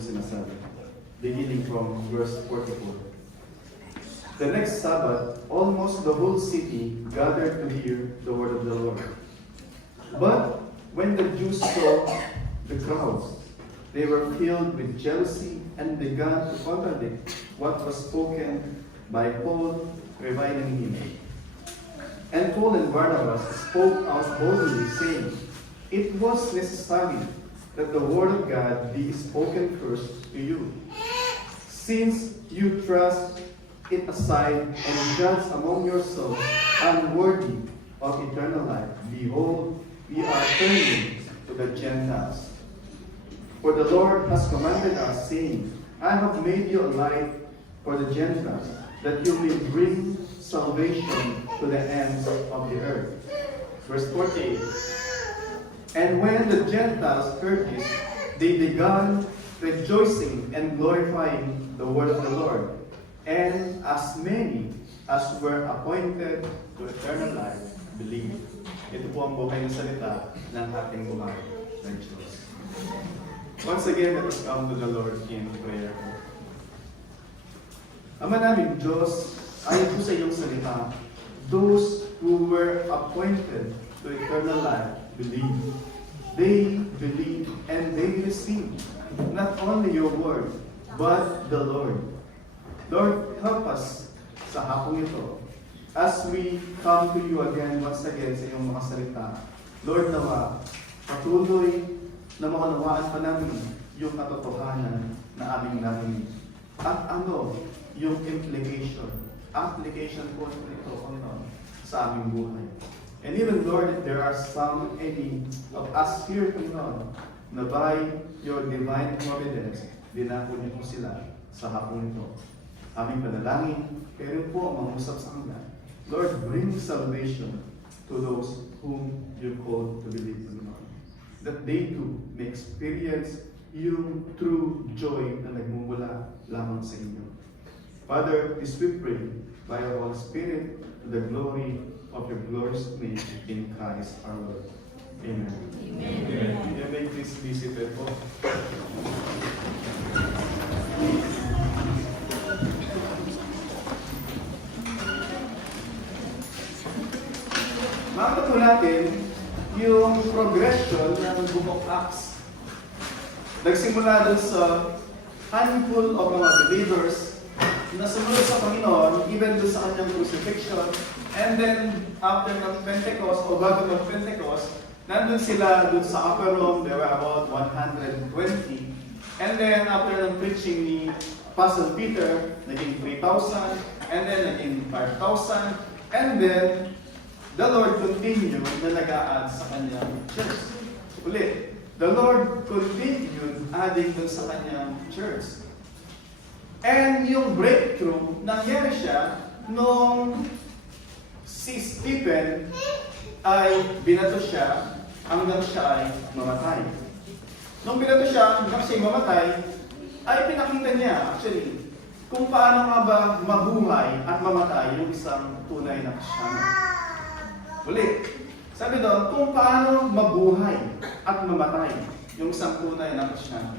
yung sinasabi. Beginning from verse 44. The next Sabbath, almost the whole city gathered to hear the word of the Lord. But when the Jews saw the crowds, they were filled with jealousy and began to contradict what was spoken by Paul, reviling him. And Paul and Barnabas spoke out boldly, saying, "It was necessary that the word of God be spoken first to you. Since you thrust it aside and judge among yourselves unworthy of eternal life, behold, we are turning to the Gentiles. For the Lord has commanded us, saying, I have made you a light for the Gentiles, that you may bring salvation to the ends of the earth." Verse 48. And when the Gentiles heard this, they began rejoicing and glorifying the word of the Lord. And as many as were appointed to eternal life believed. Ito po ang buhay ng salita ng ating buhay ng Diyos. Once again, let us come to the Lord in prayer. Ama namin Diyos, ayon po sa iyong salita, those who were appointed to eternal life believe. They believe and they receive not only your word, but the Lord. Lord, help us sa hapong ito as we come to you again, once again, sa iyong mga salita. Lord, nawa, patuloy na maunawaan pa namin yung katotohanan na aming narinig. At ano yung application po nito sa aming buhay. And even, Lord, if there are any of us here tonight na by your divine providence, dinako niyo po sila sa hapong ito. Aming panalangin, pero po ang mangusap sa kanila. Lord, bring salvation to those whom you call to believe in God. That they too may experience yung true joy na nagmumula lamang sa inyo. Father, this we pray by your Holy Spirit to the glory of your glorious name in Christ our Lord. Amen. Amen. You may please be seated po. Makita po natin yung progression ng Book of Acts. Nagsimula dun sa handful of mga believers na sumunod sa Panginoon, even dun sa kanyang crucifixion. And then, after ng Pentecost, o bago ng Pentecost, nandun sila dun sa upper room, there were about 120. And then, after ng preaching ni Apostle Peter, naging 3,000, and then naging 5,000, and then, the Lord continued na nag-a-add sa kanyang church. Ulit, the Lord continued adding dun sa kanyang church. And yung breakthrough, nangyari siya nung si Stephen ay binato siya hanggang siya ay mamatay. Nung binato siya hanggang siya ay mamatay, ay pinakita niya actually kung paano nga ba mabuhay at mamatay yung isang tunay na Kristiyano. Ulit, sabi doon, kung paano mabuhay at mamatay yung isang tunay na Kristiyano.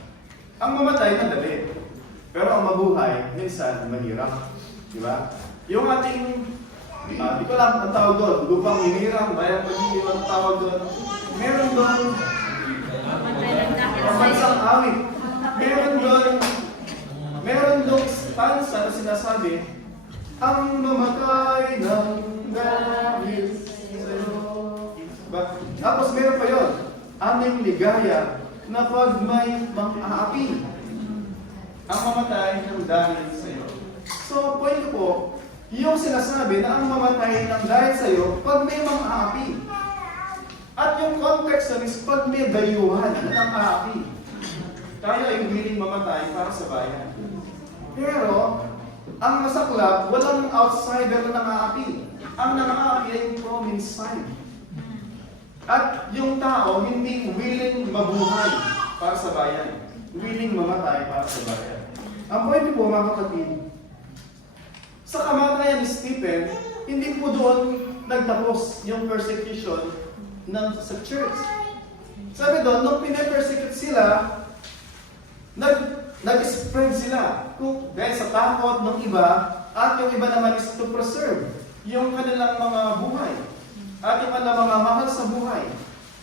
Ang mamatay madali, pero ang mabuhay minsan mahirap. Di ba? Yung ating, di ko lang ang tawag doon, lupang hinirang, bayang pag-iiwan ang tawag doon. Meron doon, pambansang awit. Meron doon stanza na sinasabi, ang mamatay ng dahil sa'yo. Tapos meron pa yun, aming ligaya na pag may mang-aapi. Ang mamatay ng dahil sa'yo. So, point ko po, yung sinasabi na ang mamatay ng dahil sa'yo pag may mang-aapi. At yung context nun is pag may dayuhan ng aapi. Tayo ay willing mamatay para sa bayan. Pero, ang masaklap, walang outsider na nang-aapi. Ang nang-aapi ay yung from inside. At yung tao hindi willing mabuhay para sa bayan. Willing mamatay para sa bayan. Ang point po mga kapatid, sa kamatayan ni Stephen, hindi po doon nagtapos yung persecution sa church. Sabi doon, nung pinapersecute sila, nag-spread sila. Dahil sa takot ng iba, at yung iba naman is to preserve yung kanilang mga buhay. At yung kanilang mga mahal sa buhay.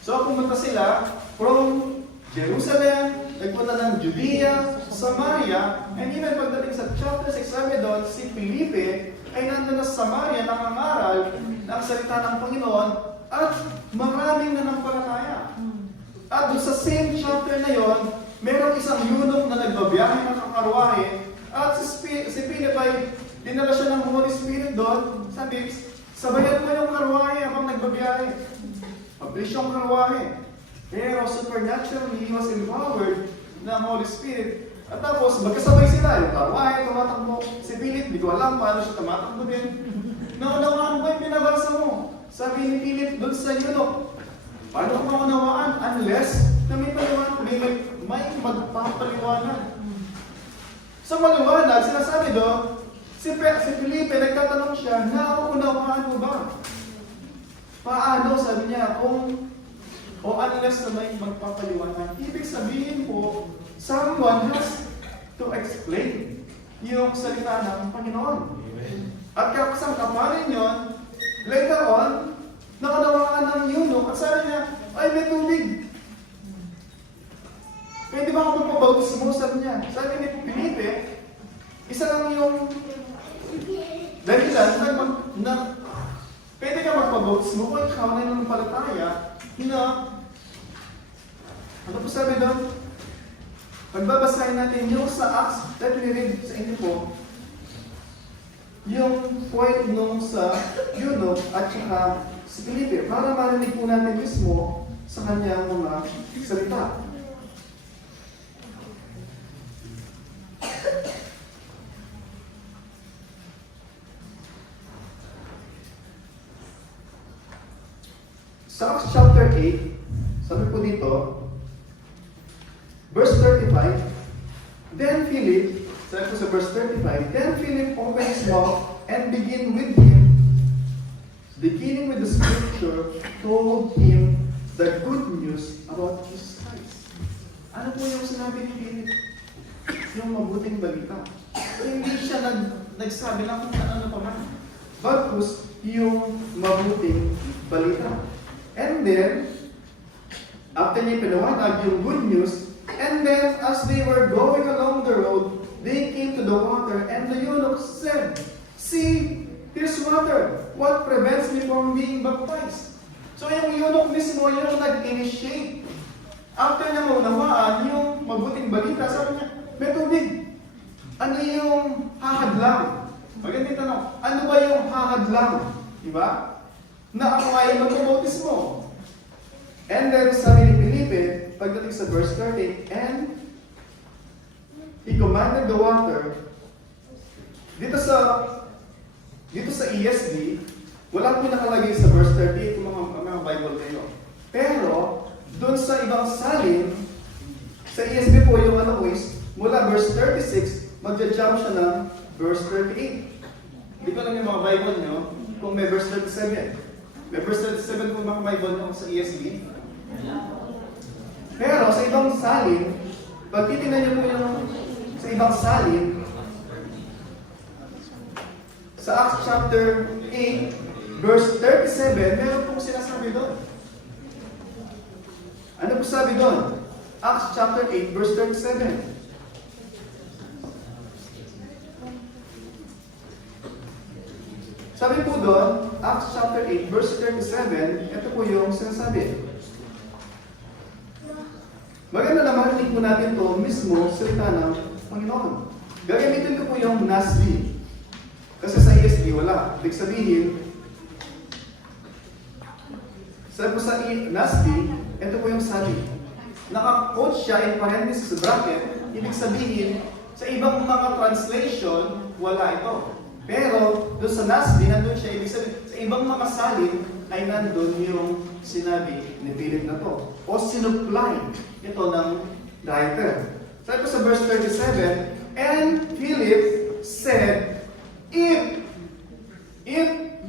So pumunta sila from Jerusalem, nagpunta ng Judea, Samaria, and even pagdating sa chapter 6, sabi doon, si Felipe ay nandun na sa Samaria, nangangaral ng salita ng Panginoon, at maraming nanampalataya. At doon sa same chapter na yon, merong isang eunuch na nagbabiyahe ng karwahe, at si Philip ay dinala siya ng Holy Spirit doon, sabi, sabayan mo yung karwahe habang nagbabiyahe. Mabilis yung karwahe. Pero supernaturally, he was empowered ng Holy Spirit. At tapos, magkasabay sila. Yung karwahe, tumatakbo. Si Philip, di ko alam paano siya tumatakbo din. Naunawaan ba yung binabasa mo? Sabi ni Philip doon sa eunuch, paano ko maunawaan unless na may paliwanag, may magpapaliwanag. Sa maliwanag, sinasabi doon, si Felipe, nagtatanong siya, nauunawaan mo ba? Paano, sabi niya, o unless na may magpapaliwanag. Ibig sabihin po, someone has to explain yung salita ng Panginoon. At kakasang kapanin yun, later on, nakanawaan ng eunuch at sabi niya, ay may tubig. Pwede ba ako magpabautismo? Sabi niya. Sabi ni Felipe, isa lang yung dahilan na pwede ka magpabautismo kung ikaw na yung palataya na, ano po sabi doon? Pagbabasahin natin yung sa Acts, let me read sa inyo po, yung point nung sa eunuch at saka si Felipe, para marinig po natin mismo sa kanyang mga salita. Sa Acts chapter 8, sabi po dito, verse 35, then Philip, sabi po sa verse 35, then Philip opened his mouth and beginning with the scripture, told him the good news about Jesus Christ. Ano po yung sinabi ni Philip? Yung mabuting balita. Hindi siya nagsabi lang kung ano pa man. Bagkus yung mabuting balita. And then, after niya pinawanag yung good news, and then as they were going along the road, they came to the water, and the eunuch said, see, here's water. What prevents me from being baptized? So yung eunuch mismo yung nag-initiate. After niya maunawaan yung mabuting balita, sabi niya, may tubig. Ano yung hahadlang? Magandang tanong, ano ba yung hahadlang? Diba? Na ako ay mag-bautismo. And then sabi ni Felipe, pagdating sa verse 30, and he commanded the water. Dito sa ESV, wala po nakalagay sa verse 38 kung mga Bible kayo. Pero, doon sa ibang salin, sa ESV po yung ano is, mula verse 36, magja-jump siya ng verse 38. Hindi ko lang yung mga Bible nyo kung may verse 37. May verse 37 kung mga Bible nyo sa ESV. Pero sa ibang salin, pag titignan nyo po yung sa ibang salin, sa Acts chapter 8, verse 37, meron pong sinasabi doon. Ano po sabi doon? Acts chapter 8, verse 37. Sabi po doon, Acts chapter 8, verse 37, ito po yung sinasabi. Maganda na marinig po natin to mismo salita ng Panginoon. Gagamitin ko po yung NASB. Kasi sa ESV wala. Ibig sabihin, sabi po sa NASB, ito po yung sabi. Naka-quote siya in parenthesis bracket. Ibig sabihin, sa ibang mga translation, wala ito. Pero, doon sa NASB, nandun siya. Ibig sabihin, sa ibang mga salin, ay nandun yung sinabi ni Philip na to. O sinupply ito ng writer. Sabi po sa verse 37, and Philip said, If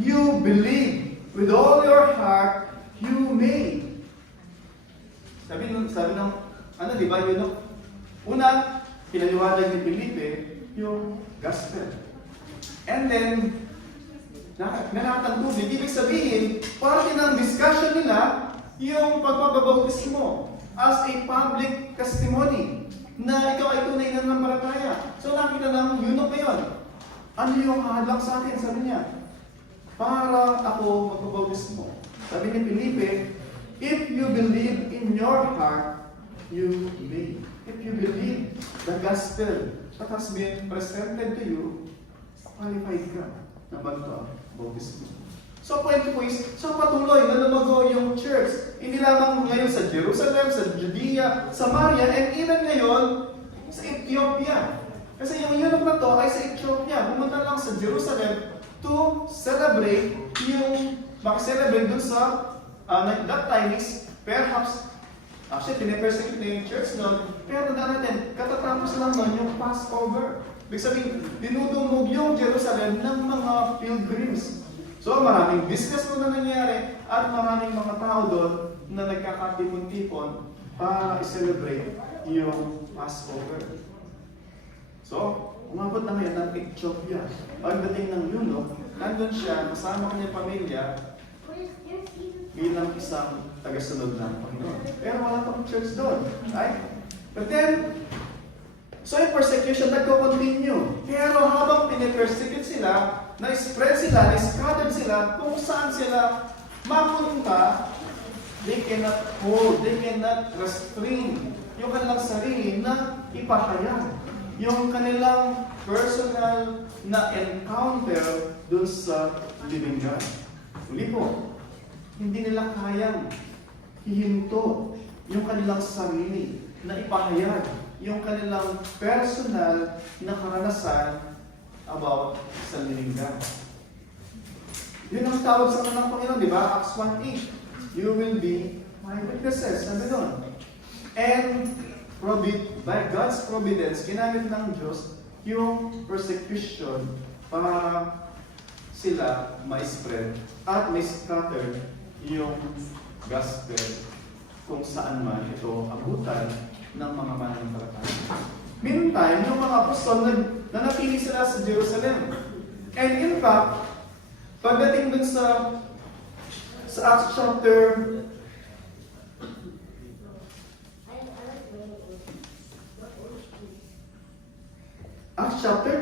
you believe with all your heart, you may. Sabi ng ano, di ba, yun? Una, pinaliwanag ni Felipe yung gospel. And then, nanakatang tubig, ibig sabihin, parte ng discussion nila yung pagpapabautismo as a public testimony na ikaw ay tunay na nanampalataya. So nakita ng eunuch ngayon, ano yung hadlang sa akin? Sabi niya, para ako magpabautismo. Sabi ni Felipe, if you believe in your heart, you may. If you believe the gospel that has been presented to you, qualified ka na magpabautismo. So, point ko is, so patuloy na lumago yung church. Hindi lamang ngayon sa Jerusalem, sa Judea, Samaria, and even ngayon sa Ethiopia. Kasi yung eunuch na to ay sa Ethiopia. Pumunta lang sa Jerusalem to celebrate yung, makicelebrate dun sa, that time is, perhaps, actually, pinipersecute na yung church noon, pero natin, katatapos lang nun yung Passover. Ibig sabihin, dinudumog yung Jerusalem ng mga pilgrims. So maraming business mo na nangyari at maraming mga tao doon na nagkakatipon-tipon para i-celebrate yung Passover. So, umabot na ngayon ng Ethiopia. Pagdating ng eunuch, nandun siya, kasama kanyang pamilya, bilang isang tagasunod ng Panginoon. Pero wala pang church doon. Right? But then, so yung persecution nagko-continue. Pero habang pinipersecute sila, na-spread sila, na-scattered sila, kung saan sila mapunta, they cannot hold, they cannot restrain yung kanilang sarili na ipahayag. Yung kanilang personal na encounter dun sa living God. Uli po, hindi nila kayang hihinto yung kanilang sarili na ipahayag yung kanilang personal na karanasan about sa living God. Yun ang tawag sa kanang Panginoon, di ba? Acts 1:8. You will be my witnesses. Sabi doon. And by God's providence, ginamit ng Diyos yung persecution para sila ma-spread at ma-scatter yung gospel kung saan man ito abutan ng mga mananampalataya. Meantime, yung mga apostol nanatili sila sa Jerusalem. And in fact, pagdating dun sa Acts chapter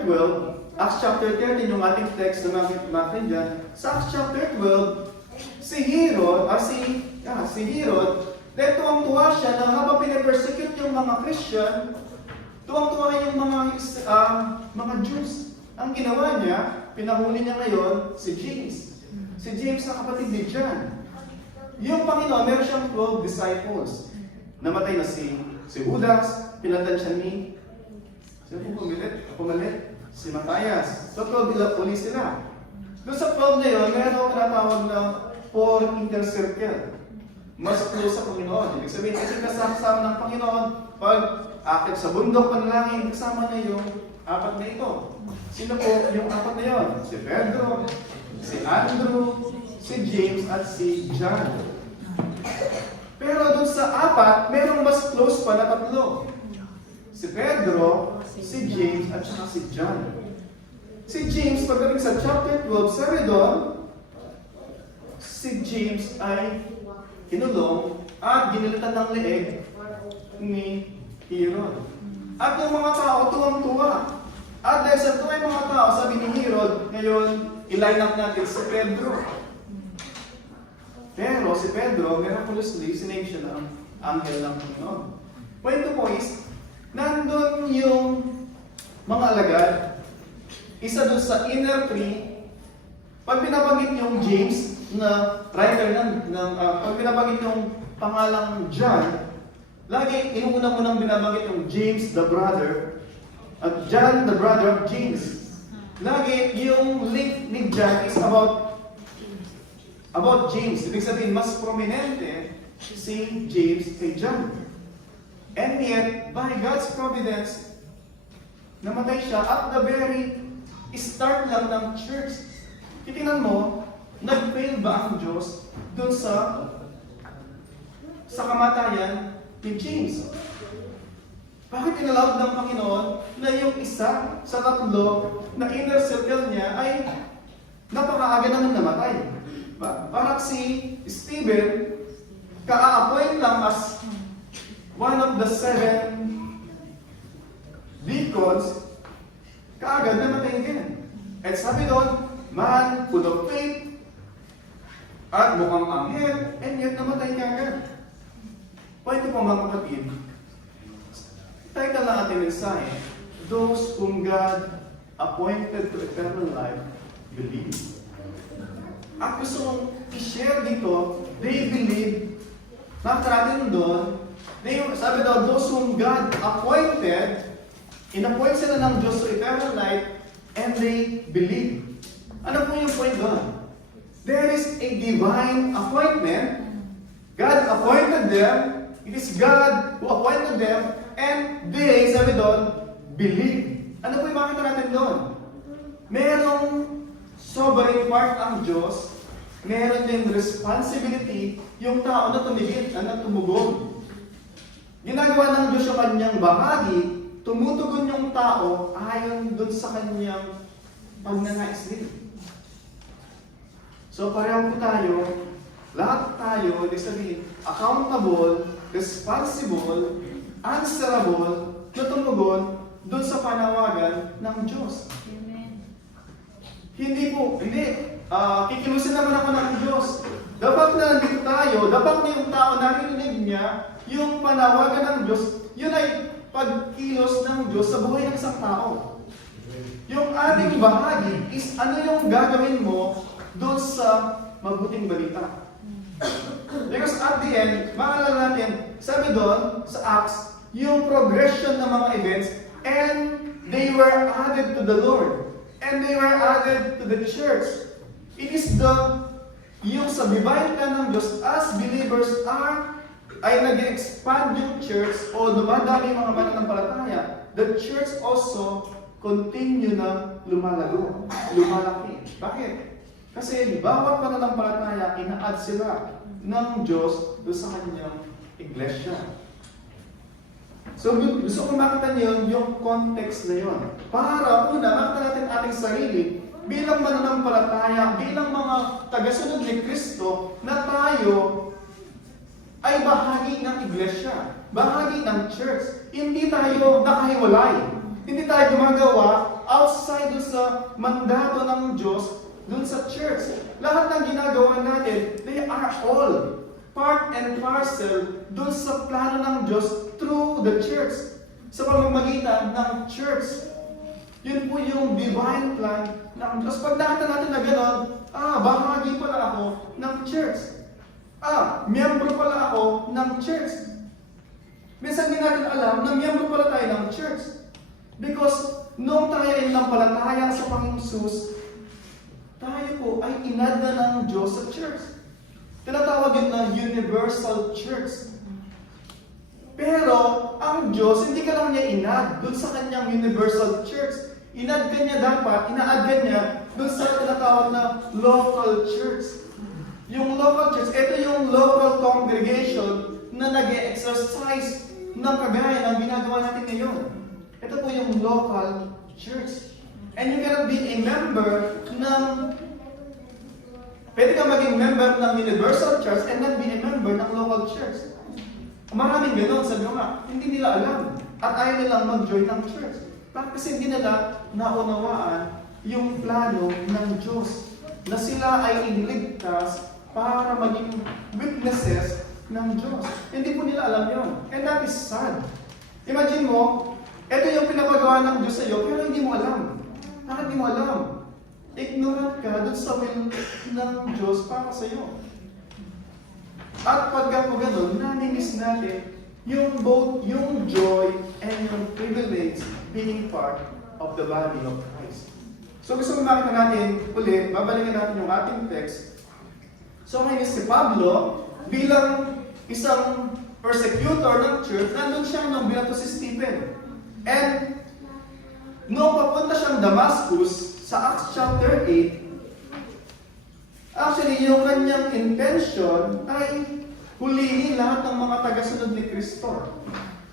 12, Acts chapter 13, yung ating text na natin dyan, sa Acts chapter 12, si Herod, dahil tuwang-tuwa siya na habang pinapersecute yung mga Christian, tuwang-tuwa yung mga Jews. Ang ginawa niya, pinahuli niya ngayon si James. Si James na kapatid ni John. Yung Panginoon, meron siyang 12 disciples. Namatay na si Judas, pinandan siya ni sino pumalit? Si Matthias. So 12 uli sila. Doon sa 12 na yun, meron ako tinatawag na 4 inner circle. Mas close sa Panginoon. Ibig sabihin, kasi kasama ng Panginoon, pag akit sa bundok panalangin, kasama niya yung 4 na ito. Sino po yung 4 na yun? Si Pedro, si Andrew, si James, at si John. Pero dun sa 4, merong mas close pa na 3. Si Pedro, si James, at saka si John. Si James, pagdating sa chapter 12, sabi doon, si James ay kinulong at ginilitan ng leeg ni Herod. At yung mga tao, tuwang-tuwa. At dahil sa tuwa yung mga tao, sabi ni Herod, ngayon, i-line up natin si Pedro. Pero si Pedro, miraculously, sinave siya ng anghel ng Panginoon. Kwento po is, nandun yung mga alagad, isa doon sa inner tree, pag binabanggit yung James, na writer pag binabanggit yung pangalang John, lagi inuuna mo nang binabanggit yung James the brother, at John the brother of James. Lagi yung link ni John is about James. Ibig sabihin, mas prominente si James kay John. And yet, by God's providence, namatay siya at the very start lang ng church. Titingnan mo, nag-fail ba ang Diyos dun sa kamatayan ni James? Bakit inallowed ng Panginoon na yung isa sa tatlo na inner circle niya ay napakaaga naman namatay? Parang si Stephen, ka-appoint lang as one of the 7 deacons, kaagad namatay din. At sabi doon, man full of faith, at mukhang anghel, and yet namatay kaagad. Pwede po mga kapatid, title ng ating mensahe, those whom God appointed to eternal life, believe. At gusto kong i-share dito, they believe, nakakarating doon, sabi daw, those whom God appointed, in-appoint sila ng Diyos to eternal life, and they believe. Ano po yung point doon? There is a divine appointment. God appointed them. It is God who appointed them. And they, sabi doon, believe. Ano po yung makita natin doon? Merong sovereign part ang Diyos. Meron din responsibility yung tao na tumigil, na tumugon. Ginagawa ng Diyos yung kanyang bahagi, tumutugon yung tao ayon doon sa kanyang pagnanais din. So pareho po tayo, lahat tayo, ibig sabihin, accountable, responsible, answerable, na tumugon doon sa panawagan ng Diyos. Amen. Hindi, kikilusin naman ako ng Diyos. Dapat na nandito tayo, dapat na yung tao narinig niya, yung panawagan ng Diyos, yun ay pagkilos ng Diyos sa buhay ng isang tao. Yung ating bahagi is ano yung gagawin mo doon sa mabuting balita. Because at the end, maalala natin, sabi doon sa Acts, yung progression ng mga events, and they were added to the Lord. And they were added to the church. It is yung sa divine plan ng Diyos, as believers ay nag-expand yung church o dumadami yung mga mananampalataya, the church also continue na lumalago, lumalaki. Bakit? Kasi bawat mananampalataya, ina-add sila ng Diyos doon sa kanyang iglesia. So gusto ko makita niyo yung context na yun. Para una, makita natin ating sarili bilang mananampalataya, bilang mga tagasunod ni Kristo na tayo ay bahagi ng iglesia, bahagi ng church. Hindi tayo nakahiwalay. Hindi tayo gumagawa outside doon sa mandato ng Diyos doon sa church. Lahat ng ginagawa natin, they are all part and parcel doon sa plano ng Diyos through the church. Sa pamamagitan ng church. Yun po yung divine plan ng Diyos. Pag nakita natin na gano'n, bahagi pala ako ng church. Miyembro pala ako ng church. Minsan din natin alam na miyembro pala tayo ng church. Because nung tayo ay nampalataya sa Panginoong Sus, tayo po ay inad na ng Diyos sa church. Tinatawag yun na universal church. Pero ang Diyos, hindi ka lang niya inad doon sa kanyang universal church. Inad ka niya dapat, ina-add ka niya doon sa tinatawag na local church. Yung local church, ito yung local congregation na nag-exercise ng kagaya ng ginagawa natin ngayon. Ito po yung local church. And you cannot be a member ng... Pwede ka maging member ng universal church and not be a member ng local church. Maraming gano'n, sabi ko nga, hindi nila alam. At ayaw nilang mag-join ng church. Bakit kasi hindi nila naunawaan yung plano ng Diyos na sila ay iniligtas para maging witnesses ng Diyos. Hindi po nila alam yun. And that is sad. Imagine mo, ito yung pinapagawa ng Diyos sa iyo, pero hindi mo alam. Bakit hindi mo alam? Ignorant ka dun sa will ng Diyos para sa iyo. At pagka po ganun, nanimiss natin yung both yung joy and yung privilege being part of the body of Christ. So gusto ko makita natin ulit, babalikan natin yung ating text. So ngayon si Pablo, bilang isang persecutor ng church, nandun siya nung binato si Stephen. And nung papunta siyang Damascus, sa Acts chapter 8, actually yung kanyang intention ay hulihin lahat ng mga tagasunod ni Kristo.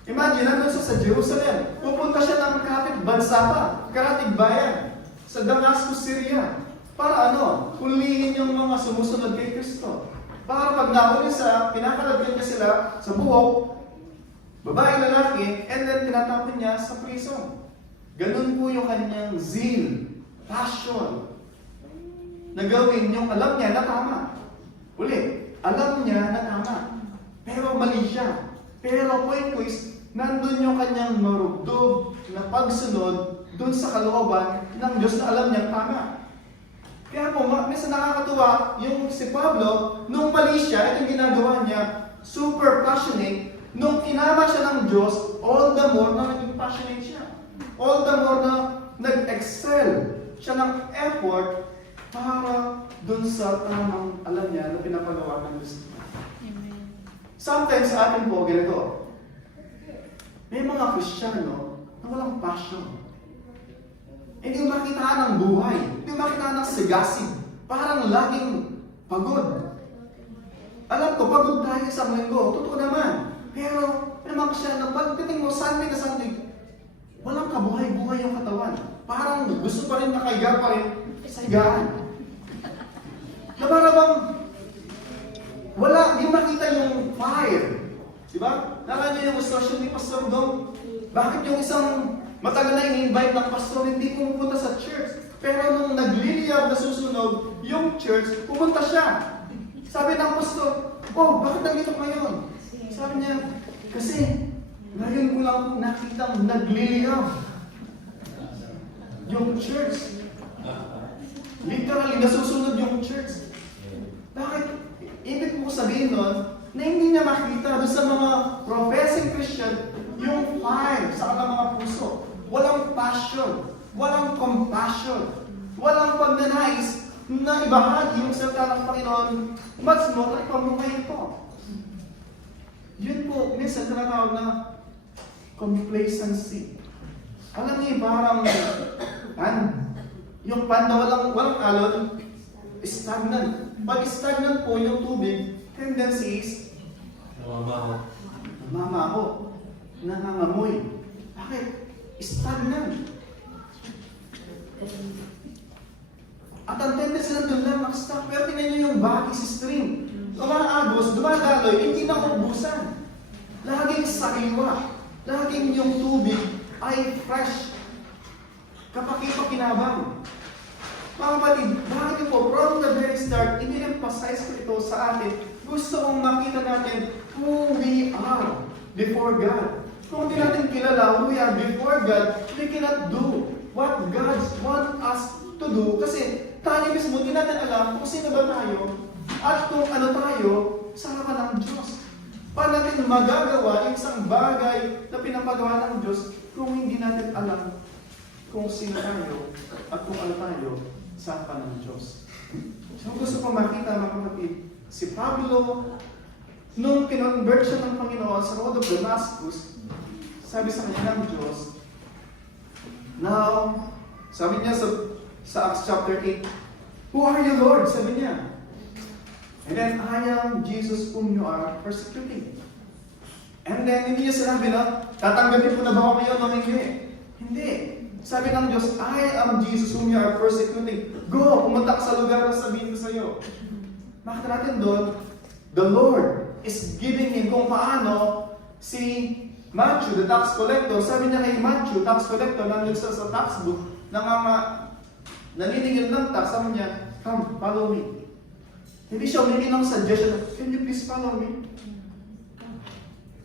Imagine, nandun siya sa Jerusalem. Pupunta siya ng kapit bansa pa, karatig bayan, sa Damascus, Syria. Para ano? Hulihin yung mga sumusunod kay Kristo. Para pag nahuli sa, pinakalagyan niya sila sa buhok, babae, lalaki, and then tinatapon niya sa prison. Ganun po yung kanyang zeal, passion, na gawin yung alam niya na tama. Uli, alam niya na tama. Pero mali siya. Pero point ko is, nandun yung kanyang marugdog na pagsunod dun sa kalooban ng Diyos na alam niyang tama. Kaya po, minsan nakakatuwa, yung si Pablo, nung mali siya, itong ginagawa niya, super passionate, nung kinama siya ng Diyos, all the more na naging passionate siya. All the more na nag-excel siya ng effort para dun sa tamang alam niya na pinapagawa ng Diyos. Sometimes sa atin po, ganito, may mga Kristiyano na walang passion. Hindi makitaan ng buhay. Hindi makitaan ng sigasig. Parang laging pagod. Alam ko, pagod tayo isang linggo. Totoo naman. Pero, naman siya na pagdating mo, Sunday na Sunday, walang kabuhay-buhay yung katawan. Parang gusto pa rin nakahiga pa rin sa higaan. Na para bang wala, hindi makita yung fire. Diba? Nakala niyo yung instruction ni Pastor Dong? Bakit yung isang matagal na in-invite ng pastor hindi pumupunta sa church? Pero nung nagliliyab na susunog yung church, pumunta siya. Sabi ng pastor, oh, bakit nandito ngayon? Sabi niya, kasi ngayon ko lang nakitang nagliliyab yung church. Literally, nasusunod yung church. Bakit? Ibig ko sabihin nun, na hindi niya makita doon sa mga professing Christian yung fire sa kanilang mga puso. Walang passion, walang compassion, walang pagnanais na ibahagi yung salita ng Panginoon, mas mo na ipamuhay ko. Yun po, minsan tinatawag na complacency. Alam niyo, parang yung pan na walang alon, stagnant. Pag stagnant po yung tubig, tendency is namamaho, nangangamoy. Bakit? Stagnant. At ang tendency na doon lang mag-stop. Pero tingnan nyo yung body sa stream. Umaagos, dumadaloy, hindi na ubusan. Laging sariwa. Laging yung tubig ay fresh. Kapaki-pakinabang. Mga kapatid, bakit po, from the very start, ini-emphasize ko ito sa atin. Gusto kong makita natin who we are before God. Kung hindi natin kilala who we are before God, we cannot do what God wants us to do. Kasi tayo mismo, hindi natin alam kung sino ba tayo at kung ano tayo sa harapan ng Diyos. Paano natin magagawa yung isang bagay na pinapagawa ng Diyos kung hindi natin alam kung sino tayo at kung ano tayo sa harapan ng Diyos. So gusto ko makita, mga kapatid, si Pablo, nung kinonvert siya ng Panginoon sa road of Damascus, sabi sa kanya ng Diyos, now, sabi niya sa Acts chapter 8, who are you, Lord? Sabi niya. And then, I am Jesus whom you are persecuting. And then, hindi niya sinabi na, tatanggapin ko na ba ako ngayon o hindi? Hindi. Sabi ng Diyos, I am Jesus whom you are persecuting. Go, pumunta ka sa lugar na sabihin ko sa iyo. Makita natin doon, the Lord is giving him kung paano si Matthew, the tax collector, sabi niya kay Matthew, tax collector, nandun sa tax book, naniningil ng tax, sabi niya, come, follow me. Hindi siya humingi ng suggestion, can you please follow me?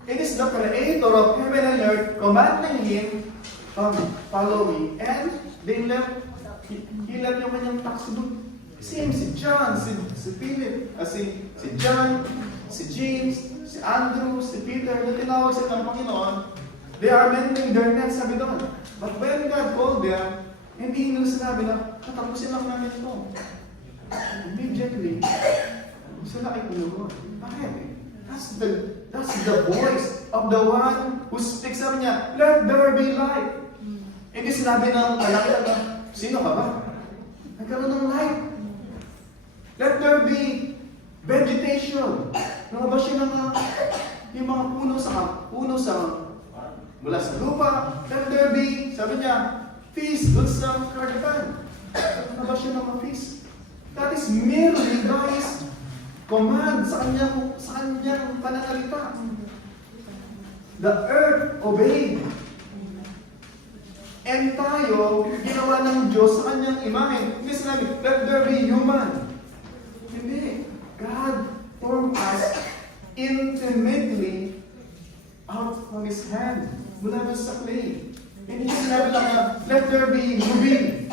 It is the Creator of heaven and earth commanding him, come, follow me. And they left, he left yung kanyang tax book. Si John, si Philip, si John, si James, si Andrew, si Peter, na tinawag sila ng Panginoon, they are mending their nets, sabi doon. But when God called them, hindi nila sinabi na, katapusin lang namin ito. Immediately, sila ay kumuha. Bakit? That's the voice of the one who speaks. Sabi niya, let there be light. Hindi sinabi ng kalakita na, sino ka ba? Nagkaroon ng light. Let there be vegetation. Lumabas yung mga puno sa mula sa lupa, let there be, sabi niya, feast dun sa karagatan. Ano ba siya ng feast? That is merely, guys, command sa kanyang pananalita. The earth obeyed. And tayo, ginawa ng Diyos sa kanyang imahe. Hindi sinabi, let there be human. Hindi. God formed us intimately out from His hand. Mula ba sa clay. Hindi sinabi lang na, let there be Reuben.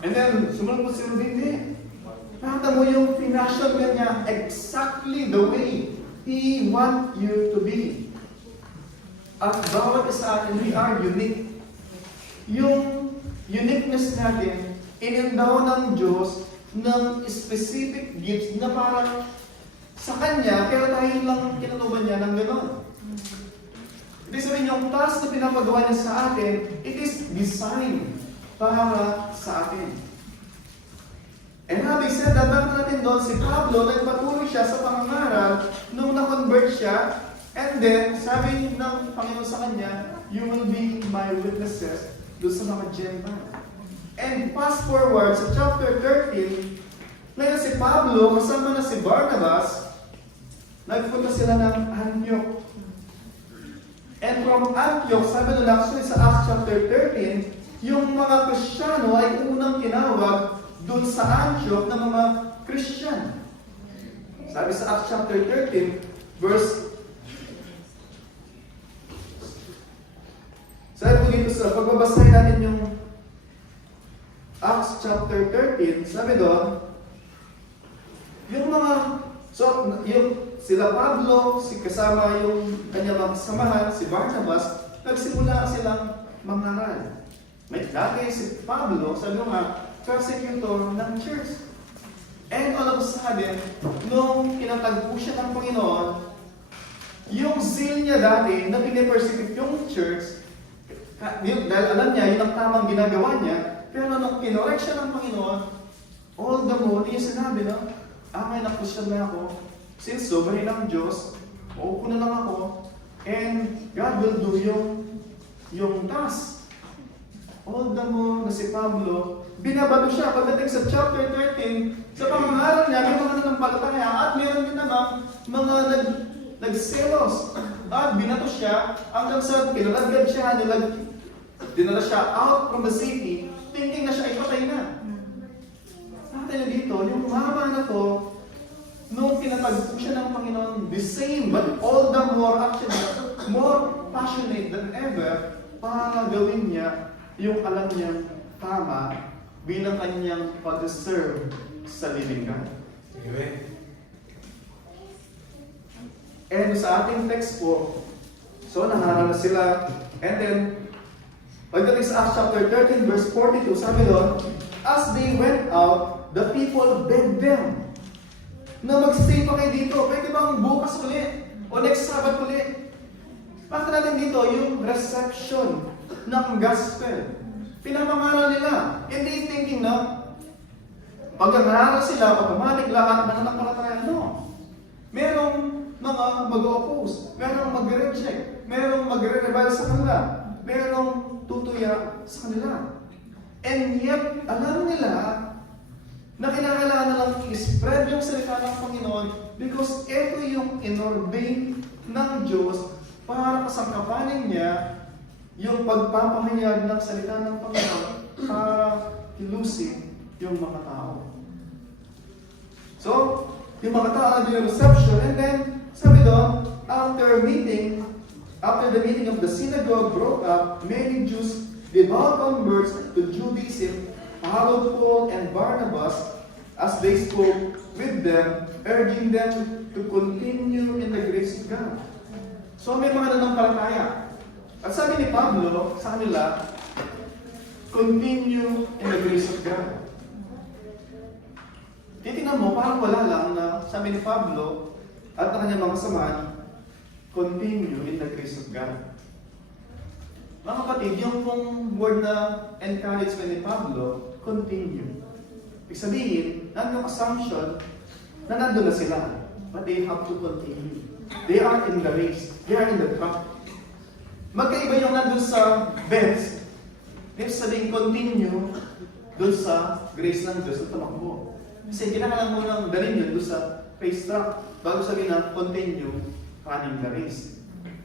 And then, sumunod mo si Reuben, hindi. Nakita mo yung pinasyon niya exactly the way He want you to be. At bawat isa atin, we are unique. Yung uniqueness natin, inindaw ng Diyos ng specific gifts na parang sa Kanya, pero tayo lang kinutuban niya ng gano'n. Ibig sabihin, yung task na pinapagawa niya sa atin, it is designed para sa atin. And having said that, bakit natin doon, si Pablo, nagpatuloy siya sa pangangaral nung na-convert siya, and then, sabi ng Panginoon sa kanya, you will be my witnesses doon sa mga Gentile. And fast forward sa chapter 13, ngayon si Pablo, kasama na si Barnabas, nagpunta sila ng Antioch. And from Antioch, sabi nila actually sa Acts chapter 13, yung mga Kristiyano ay unang tinawag doon sa Antioch ng mga Christian. Sabi sa Acts chapter 13, verse sabi po dito sa pagbabasahin natin yung Acts chapter 13, sabi doon, yung mga, so, yung sila Pablo, si kasama yung kanyang mga kasamahan, si Barnabas, nagsimula silang mangaral. May dati si Pablo, sabi nga, persecutor ng church. And all of a sudden, nung kinatagpo siya ng Panginoon, yung zeal niya dati na pinipersecute yung church, dahil alam niya, yun ang tamang ginagawa niya, pero nung kinorek siya ng Panginoon, all the more, niya sinabi na, may na-Christian na ako, since sobrang ng Diyos, uupo na lang ako, and God will do yung task. All the more na si Pablo, binabato siya pagdating sa chapter 13, sa pangangaral niya, may mga nanampalataya, at meron din naman mga nagselos. At binato siya, hanggang sa kinaladgad siya, dinala siya out from the city, thinking na siya ay patay na. Nakita niyo dito, yung mama na to, nung pinatagpo siya ng Panginoon, the same, but all the more, actually, more passionate than ever, para gawin niya yung alam niyang tama bilang kanyang pag-serve sa living God. Amen. And sa ating text po, so nangaral na sila, and then, pagdating sa Acts chapter 13, verse 42, sabi doon, as they went out, the people begged them na mag-stay pa kayo dito. Pwede bang bukas ulit? O next Sabbath ulit? Bakit natin dito yung reception ng gospel? Pinamangaral nila. Hindi thinking na pag-aaral sila, automatic lahat mananampalataya. No. Merong mga mag-oppose, merong mag-reject, merong magre-rebel sa kanila, merong tutuya sa kanila. And yet, alam nila na kinakailangan na lang i-spread yung salita ng Panginoon because ito yung inordain ng Diyos para kasangkapanin niya yung pagpapahayag ng salita ng Panginoon para ilusin yung mga tao. So, yung mga tao na yung reception, and then, sabi doon, after the meeting of the synagogue broke up, many Jews, devout converts to Judaism, followed Paul and Barnabas as they spoke with them, urging them to continue in the grace of God. So may mga nanampalataya. At sabi ni Pablo sa kanila, continue in the grace of God. Titingnan mo, parang wala lang na sabi ni Pablo at ang kanyang mga kasamahan, continue in the grace of God. Mga kapatid, yung pong word na encouragement ni Pablo, continue. Ibig sabihin, nandun yung assumption na nandun na sila. But they have to continue. They are in the race. They are in the track. Magkaiba yung nandun sa beds. Ibig sabihin, continue dun sa grace ng Diyos at tumakbo. Kasi kinakailangan mo nang dalhin yun dun sa racetrack bago sabihin na continue running the race.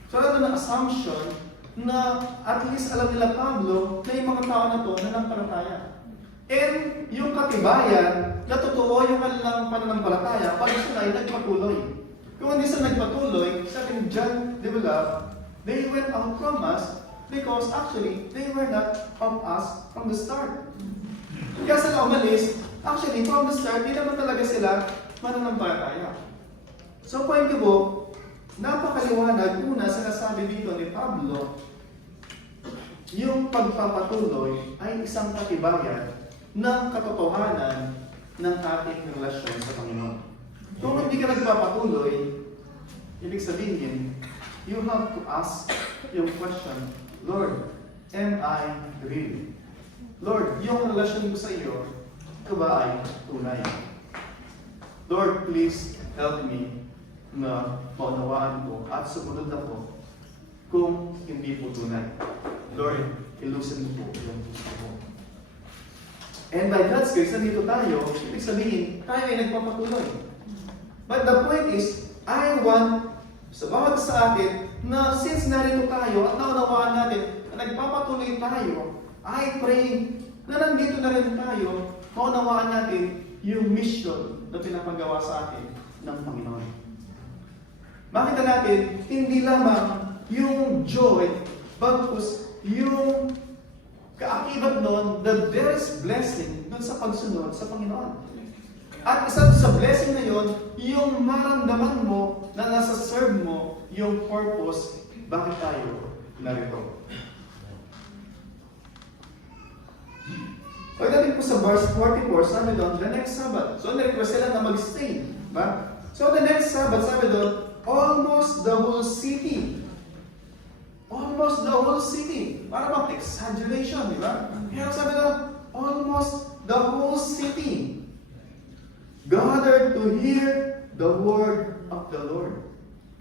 So, ano na assumption na at least alam nila Pablo na yung mga tao na to nanampalataya. And yung katibayan na totoo yung kanilang pananampalataya pag sila ay nagpatuloy. Kung hindi sila nagpatuloy, sabi ni John de Villa, they went out from us because actually they were not of us from the start. Kaya sila umalis, actually from the start, di naman talaga sila mananampalataya. So point ko po, napakaliwanag, una sinasabi dito ni Pablo, yung pagpapatuloy ay isang katibayan ng katotohanan ng ating relasyon sa Panginoon. Kung hindi ka nagpapatuloy, ibig sabihin, you have to ask yung question, Lord, am I real? Lord, yung relasyon ko sa iyo, ito ba ay tunay? Lord, please help me na maunawaan ko at sumunod ako kung hindi po tunay. Lord, ilusin mo po yung puso ko. And by God's grace, nandito tayo, ibig sabihin, tayo ay nagpapatuloy. But the point is, I want sa bawat sa atin na since narito tayo at naunawaan natin na nagpapatuloy tayo, I pray na nandito na rin tayo, maunawaan natin yung mission na pinapagawa sa atin ng Panginoon. Makita natin, hindi lamang yung joy, bagkus yung kaakibat nun, that there is blessing dun sa pagsunod sa Panginoon. At isa sa blessing na yon, yung maramdaman mo na nasa serve mo yung purpose bakit tayo narito. Pagdating po sa verse 44, sabi doon, the next Sabbath. So, na-request sila na mag-stay. Ba? So, the next Sabbath, sabi doon, almost the whole city. Almost the whole city. Para bang exaggeration, di ba? Kaya sabi doon, almost the whole city gathered to hear the word of the Lord.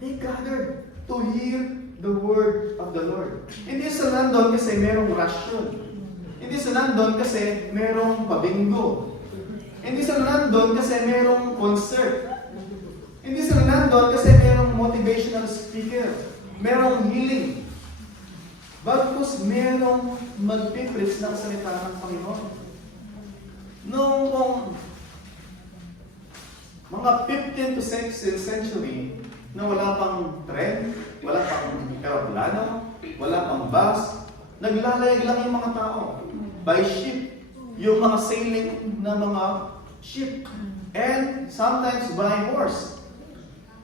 They gathered to hear the word of the Lord. Hindi sila nandun kasi merong rasyon. Hindi sila nandun kasi merong pabinggo. Hindi sila nandun kasi merong concert. Hindi sila nandun kasi merong motivational speaker. Merong healing. Bagkus merong magpipreach ng salita ng Panginoon. Noong mga 15th to 16th century, na wala pang tren, wala pang aeroplano, wala pang bus, naglalayag lang yung mga tao by ship, yung mga sailing na mga ship, and sometimes by horse.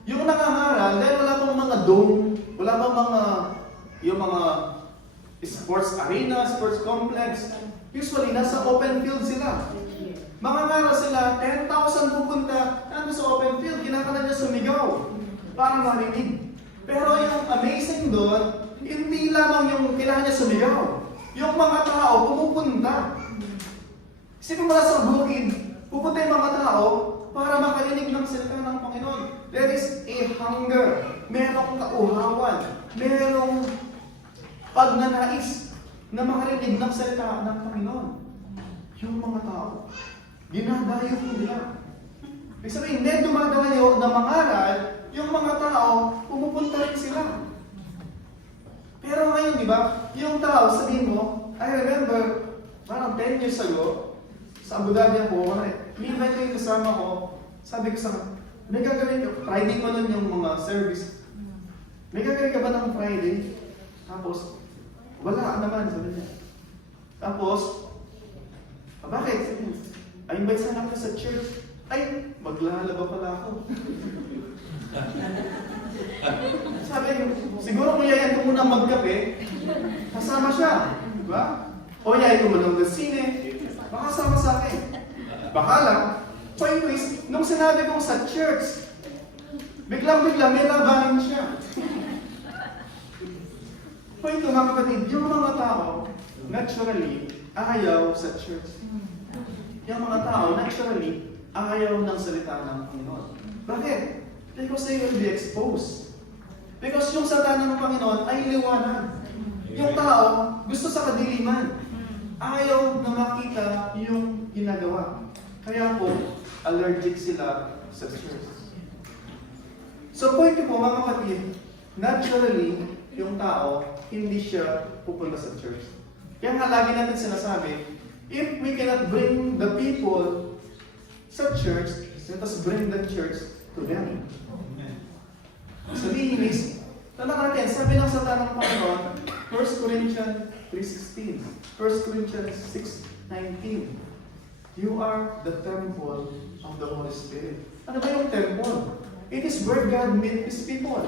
Yung nangangaral, dahil wala pang mga dome, wala pang yung mga sports arena, sports complex, usually nasa open field sila. Mangangaral sila, 10,000 pupunta, nandun sa open field, kinakala niya sumigaw para marinig. Pero yung amazing doon, hindi lamang yung kailangan niya sumigaw. Yung mga tao pumupunta. Isipin mo sa bukid, pupunta yung mga tao para makarinig ng salita ng Panginoon. There is a hunger, merong kauhawan, merong pagnanais na makarinig ng salita ng Panginoon. Yung mga tao, dinadayo po nila. Ibig sabihin, hindi dumadayo na mangaral, yung mga tao, pumupunta rin sila. Pero ngayon, di ba, yung tao, sabihin mo, I remember, parang 10 years ago, sa Abu Dhabi ako, may yung kasama ko, sabi ko sa may gagawin ka, Friday ko nun yung mga service. May gagawin ka ba ng Friday? Tapos, wala naman, sabi niya. Tapos, bakit? Sabi niya, ay, invite sana ako sa church. Ay, maglalaba pala ako. Sabi ko, siguro kung yayan ko muna magkape, kasama siya. Diba? O yayan ko muna ng sine, baka sama sa akin. Baka lang, point is, nung sinabi kong sa church, biglang-biglang may labanin siya. Point ko mga kapatid, yung mga tao, naturally, ayaw sa church. Yung mga tao, naturally, ayaw ng salita ng Panginoon. Bakit? Because they will be exposed. Because yung salita ng Panginoon ay liwanag. Yung tao, gusto sa kadiliman. Ayaw na makita yung ginagawa. Kaya po, allergic sila sa church. So point ko po mga kapatid, naturally, yung tao, hindi siya pupunta sa church. Kaya nga lagi natin sinasabi, if we cannot bring the people sa church, let us bring the church to them. Sabihin is, tanong natin, sabi ng salita ng Panginoon, 1 Corinthians 3:16, 1 Corinthians 6:19, you are the temple of the Holy Spirit. Ano ba yung temple? It is where God made His people.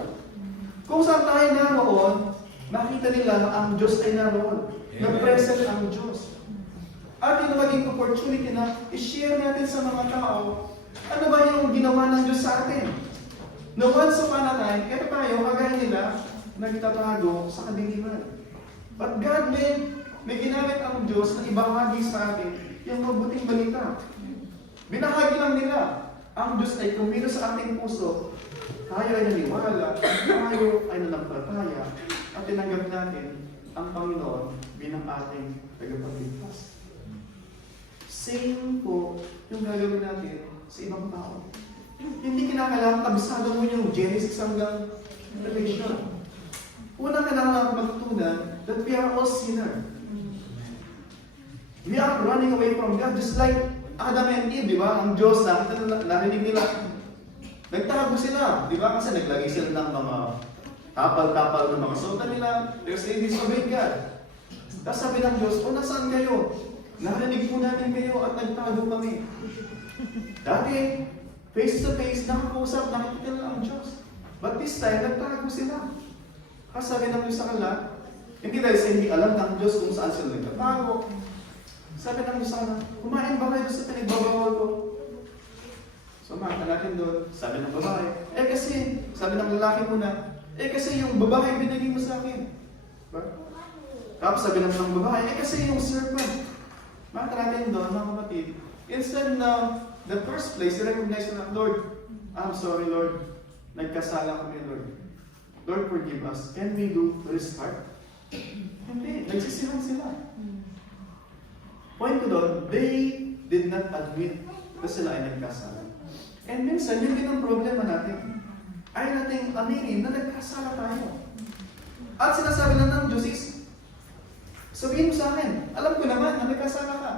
Kung saan tayo naroon, makita nila na ang Diyos ay naroon. Na-present ang Diyos. At yung maging opportunity na i-share natin sa mga tao, ano ba yung ginawa ng Diyos sa atin? No once upon a time, ito tayo, kagaya nila, nagtatago sa kadiliman. But God may ginamit ang Diyos na ibahagi sa atin yung mabuting balita. Binahagi lang nila. Ang Diyos ay kumino sa ating puso. Tayo ay naniwala, tayo ay nanampalataya, at tinanggap natin ang Panginoon bilang ating tagapagligtas. Same po yung gagawin natin sa ibang tao. Hindi kinakailangan kabisado mo yung Genesis hanggang Revelation. Unang kailangan matutunan that we are all sinners. We are running away from God just like Adam and Eve, di ba? Ang Diyos, narinig nila. Nagtago sila, di ba? Kasi naglagay sila ng mga tapal-tapal ng mga sota nila. Because they disobeyed God. Tapos sabi ng Diyos, o nasaan kayo? Narinig po natin kayo at nagtago kami. Dati, face to face, nakakausap, nakikita nila ang Diyos. But this time, nagtago sila. Kasi sabi ng Diyos sa kanila, hindi dahil sa hindi alam ng Diyos kung saan sila nagtatago. Sabi ng Diyos sa kanila, kumain ba kayo sa pinagbabawal ko? So makita natin doon, sabi ng babae, kasi, sabi ng lalaki muna, kasi yung babae binigay mo sa akin. Diba? Tapos sabi ng babae, kasi yung serpent. Makita natin doon, mga kapatid, instead na, the first place, recognize na, Lord, I'm sorry, Lord, nagkasala kami, Lord. Lord, forgive us. Can we do restart? Hindi, nagsisihan sila. Point ko doon, they did not admit na sila ay nagkasala. And minsan, yun din ang problema natin. Ay nating aminin na nagkasala tayo. At sinasabi lang ng Diyos is, sabihin mo sa akin, alam ko naman na nagkasala ka.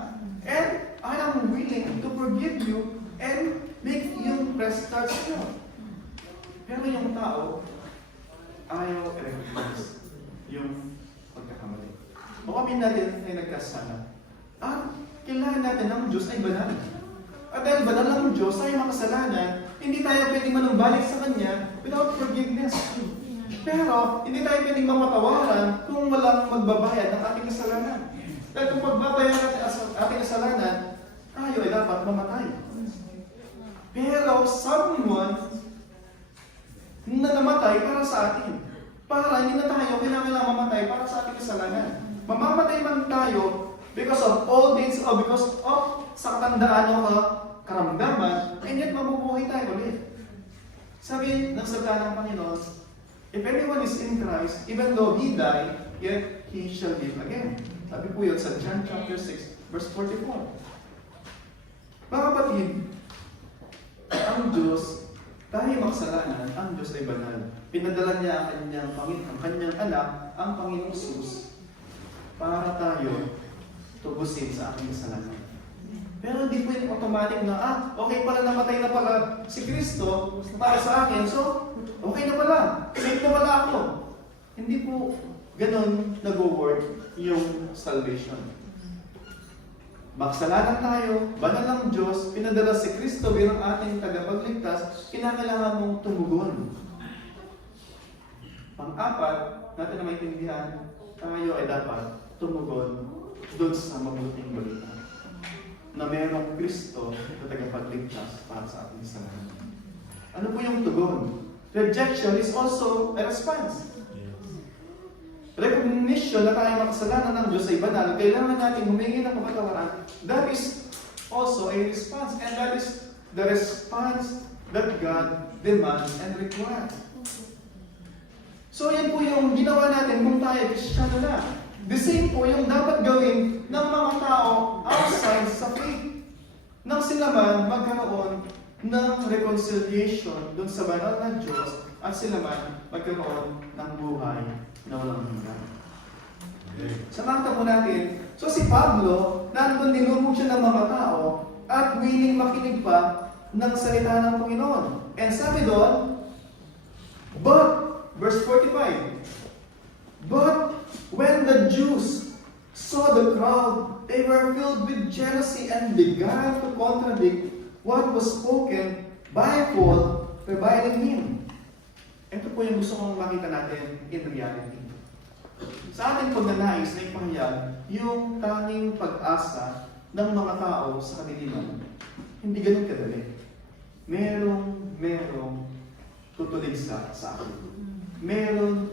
And I am willing to forgive you and make you restart sa'yo. Pero yung tao, ayaw i-recognize yung pagkakamali. O kami natin ay nagkasala. At kailangan natin ng Diyos ay banal. At dahil banal ng Diyos ay makasalanan, hindi tayo pwedeng manumbalik sa Kanya without forgiveness. Pero, hindi tayo pwedeng mamatawaran kung walang magbabayad ng ating kasalanan. Dahil kung magbabayad natin ang ating kasalanan, tayo ay dapat mamatay. Pero, someone na namatay para sa atin. Para hindi na tayo kailangan mamatay para sa ating kasalanan. Mamamatay man tayo because of old age o because of sa katandaan o karamdaman, and yet mabubuhay tayo ulit. Sabi ng salita ng Panginoon, if anyone is in Christ, even though he died, yet he shall live again. Sabi po yun sa John chapter 6, verse 44. Mga kapatid, ang Diyos, dahil makasalanan, ang Diyos ay banal. Pinadala niya ang kanyang anak, ang Panginoong Jesus, para tayo tubusin sa aking kasalanan. Pero hindi po yung automatic na, okay pala namatay na pala si Kristo para sa akin, so okay na pala, safe na pala ako. Hindi po ganun nag-work yung salvation. Makasalanan tayo, banal ng Diyos, pinadala si Kristo bilang ating tagapagligtas, kinakailangan mong tumugon. Pang-apat, natin na maintindihan, tayo ay dapat tumugon doon sa mabuting balita na mayroong Kristo na tagapagligtas para sa ating kasalanan. Ano po yung tugon? Rejection is also a response. Recognition na tayo makasalanan ng Diyos ay banal, kailangan natin humingi ng kapatawaran. That is also a response, and that is the response that God demands and requires. So yan po yung ginawa natin kung tayo Kristiyano na. The same po yung dapat gawin ng mga tao outside sa faith. Nang sila man magkaroon ng reconciliation dun sa banal na Diyos at sila man magkaroon ng buhay na walang hanggan. Samantala po natin, so si Pablo, nandun nilubog siya ng mga tao at willing makinig pa ng salita ng Panginoon. And sabi doon, but, verse 45, but when the Jews saw the crowd, they were filled with jealousy and began to contradict what was spoken by Paul, reviling him. Ito po yung gusto kong makita natin in reality. Sa ating pagnanais na ipahayag yung tanging pag-asa ng mga tao sa kaniliman, hindi ganun kadali. Merong tutulig sa akin. Merong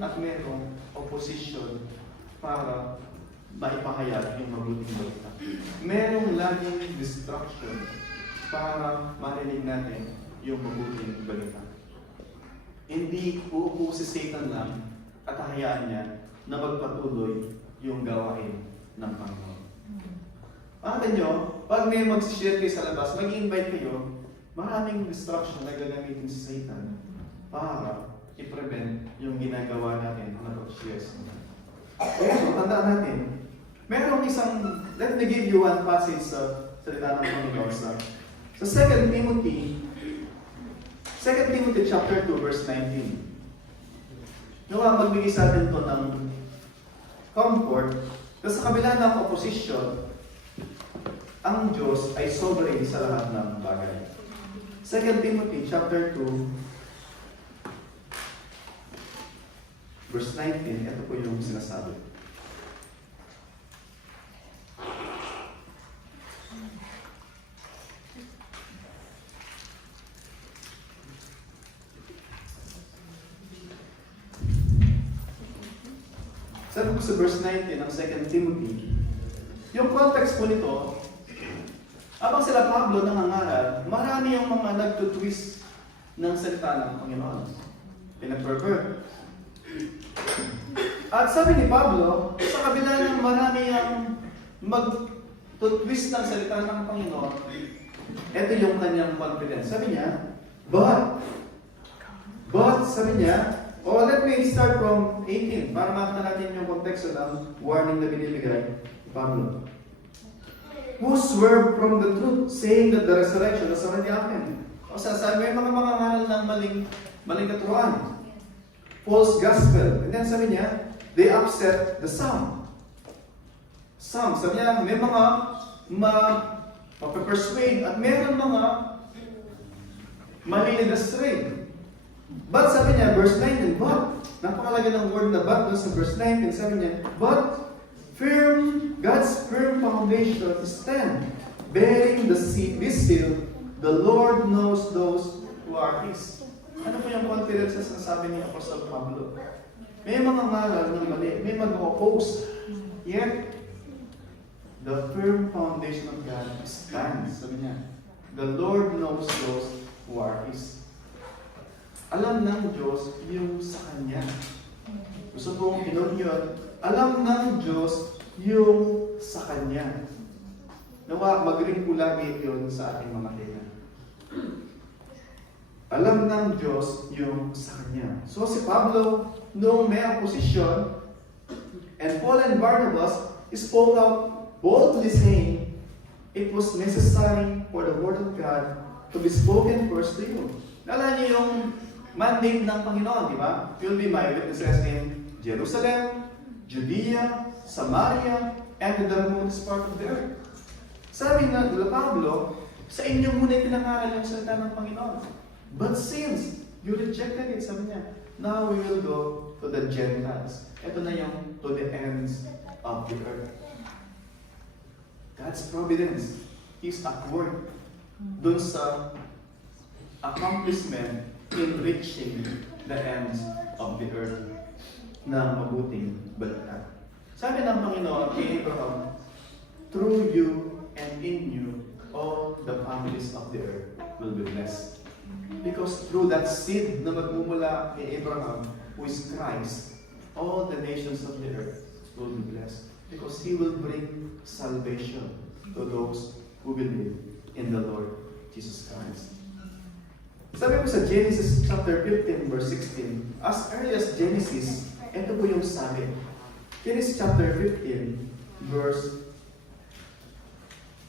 opposition para maipahayag yung mabuting balita. Merong laging distraction para marinig natin yung mabuting balita. Hindi uupo si Satan lang at hayaan niya na magpatuloy yung gawain ng Panginoon. Pakita nyo, pag may mag-share kayo sa labas, mag-invite kayo, maraming distraction na gagamitin si Satan para i-prevent yung ginagawa natin na pag-share sa mga. Kaya so, tandaan natin, merong isang, let me give you one passage sa salita ng Panginoon sa 2 Timothy chapter 2, verse 19. Nawa, magbigay sa atin ito ng comfort na sa kabila ng opposition, ang Diyos ay sovereign sa lahat ng bagay. 2 Timothy chapter 2, verse 19, ito po yung sinasabi. Sabi ko sa verse 19 ng 2 Timothy, yung context po nito, habang sila Pablo nangangaral, marami yung mga nagtutwist ng salita ng Panginoon. Pinag-pervert. At sabi ni Pablo, sa kabila ng marami yung mag-twist ng salita ng Panginoon, ito yung kanyang confidence. Sabi niya, but, sabi niya, let me start from 18 para makita natin yung konteksto ng warning na binibigay ni Pablo. Who swerved from the truth, saying that the resurrection has already happened. O sabi, may mga ngaral ng maling katuruan. False gospel. And then sabi niya, they upset the psalm. Sabi niya, may mga mapapersuade at meron mga malilid astray. But sabi niya, verse 19, but, napakalaga ng word na but doon sa verse 19, sabi niya, but God's firm foundation stand, bearing this seal, the Lord knows those who are His. Ano po yung confidence na sabi ni Apostle Pablo? May mga ngaral na mali, may mag-oppose. Yet, the firm foundation of God stands. Sabi niya, the Lord knows those who are His. Alam ng Diyos yung sa Kanya. Gusto kong inon yun. Alam ng Diyos yung sa Kanya. Nawa, mag-ring po lagi yun sa ating mga tenga. Alam ng Diyos yung sa Kanya. So si Pablo, noong may opposition, and Paul and Barnabas spoke out boldly saying, it was necessary for the word of God to be spoken first to you. Nalala niyo yung mandate ng Panginoon, di ba? You'll be my witnesses in Jerusalem, Judea, Samaria, and the remotest part of the earth. Sabi nga nila Pablo, sa inyo muna pinangaral yung salita ng Panginoon. But since you rejected it, sabi niya, now we will go to the Gentiles. Ito na yung to the ends of the earth. God's providence is at work dun sa accomplishment in reaching the ends of the earth na mabuting balita. Sabi ng Panginoon kay Abraham, through you and in you, all the families of the earth will be blessed. Because because through that seed na magmumula kay Abraham, who is Christ, all the nations of the earth will be blessed. Because He will bring salvation to those who believe in the Lord Jesus Christ. Sabi ko sa Genesis chapter 15, verse 16, as early as Genesis, ito po yung sabi. Genesis chapter 15, verse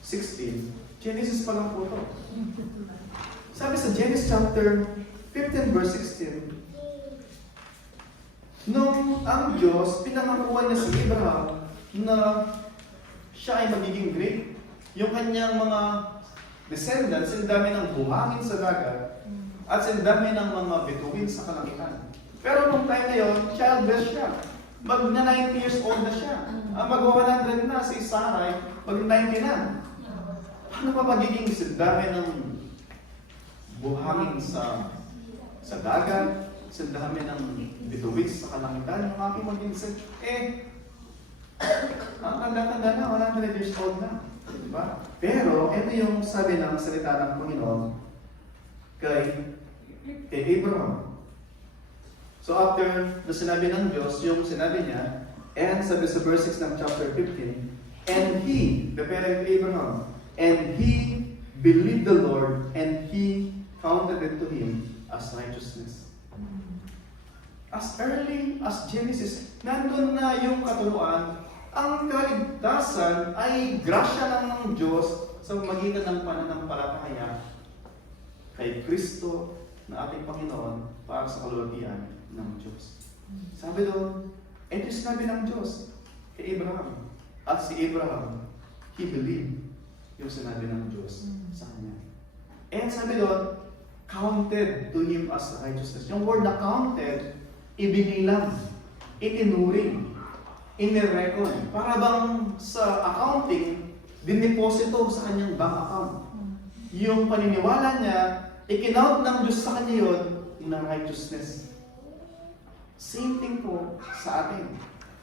16. Genesis pa lang po ito. Sabi sa Genesis chapter 15, verse 16, nung ang Diyos, pinangakuan niya si Abraham na siya ay magiging great. Yung kanyang mga descendants, ang dami ng buhangin sa dagat, at ang dami ng mga bituin sa kalangitan. Pero nung time na yun, childless siya. Mag-90 years old na siya. Mag-100 na si Sarai, mag-90 na. Paano pa magiging dami ng buhangin sa dagat, sa dami ng bituin sa kalangitan, yung aking mag-insect? Ang tanda-tanda na, 100 years old na. Diba? Pero, ito yung sabi ng salita ng Panginoon kay Abraham. So after na sinabi ng Diyos, yung sinabi niya, and sabi sa verse 6 ng chapter 15, and he, the parent Abraham, and he believed the Lord, and he counted it to him as righteousness. As early as Genesis, nandun na yung katuruan, ang kaligtasan ay grasya lang ng Diyos sa magitan ng pananampalataya kay Kristo na ating Panginoon para sa kalulatian ng Diyos. Sabi doon, ito yung sinabi ng Diyos kay Abraham. At si Abraham, he believed yung sinabi ng Diyos sa kanya. And sabi doon, counted to him as righteousness. Yung word na counted, ibinilang, itinuring, inirecord. Para bang sa accounting, diniposito sa kanyang bank account. Yung paniniwala niya, ikinout ng Diyos sa kanya yun na righteousness. Same thing po sa atin.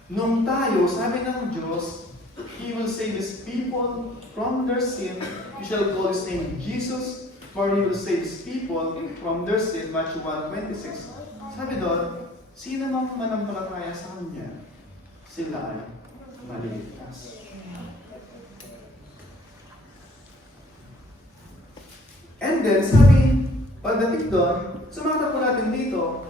Nung tayo, sabi ng Diyos, He will save His people from their sin. You shall call His name Jesus, for He will save His people from their sin. Matthew 1:26. Sabi doon, sino mang manampalataya sa Kanya, sila ay maliligtas. And then, sabi, pagdating doon, sumata po natin dito,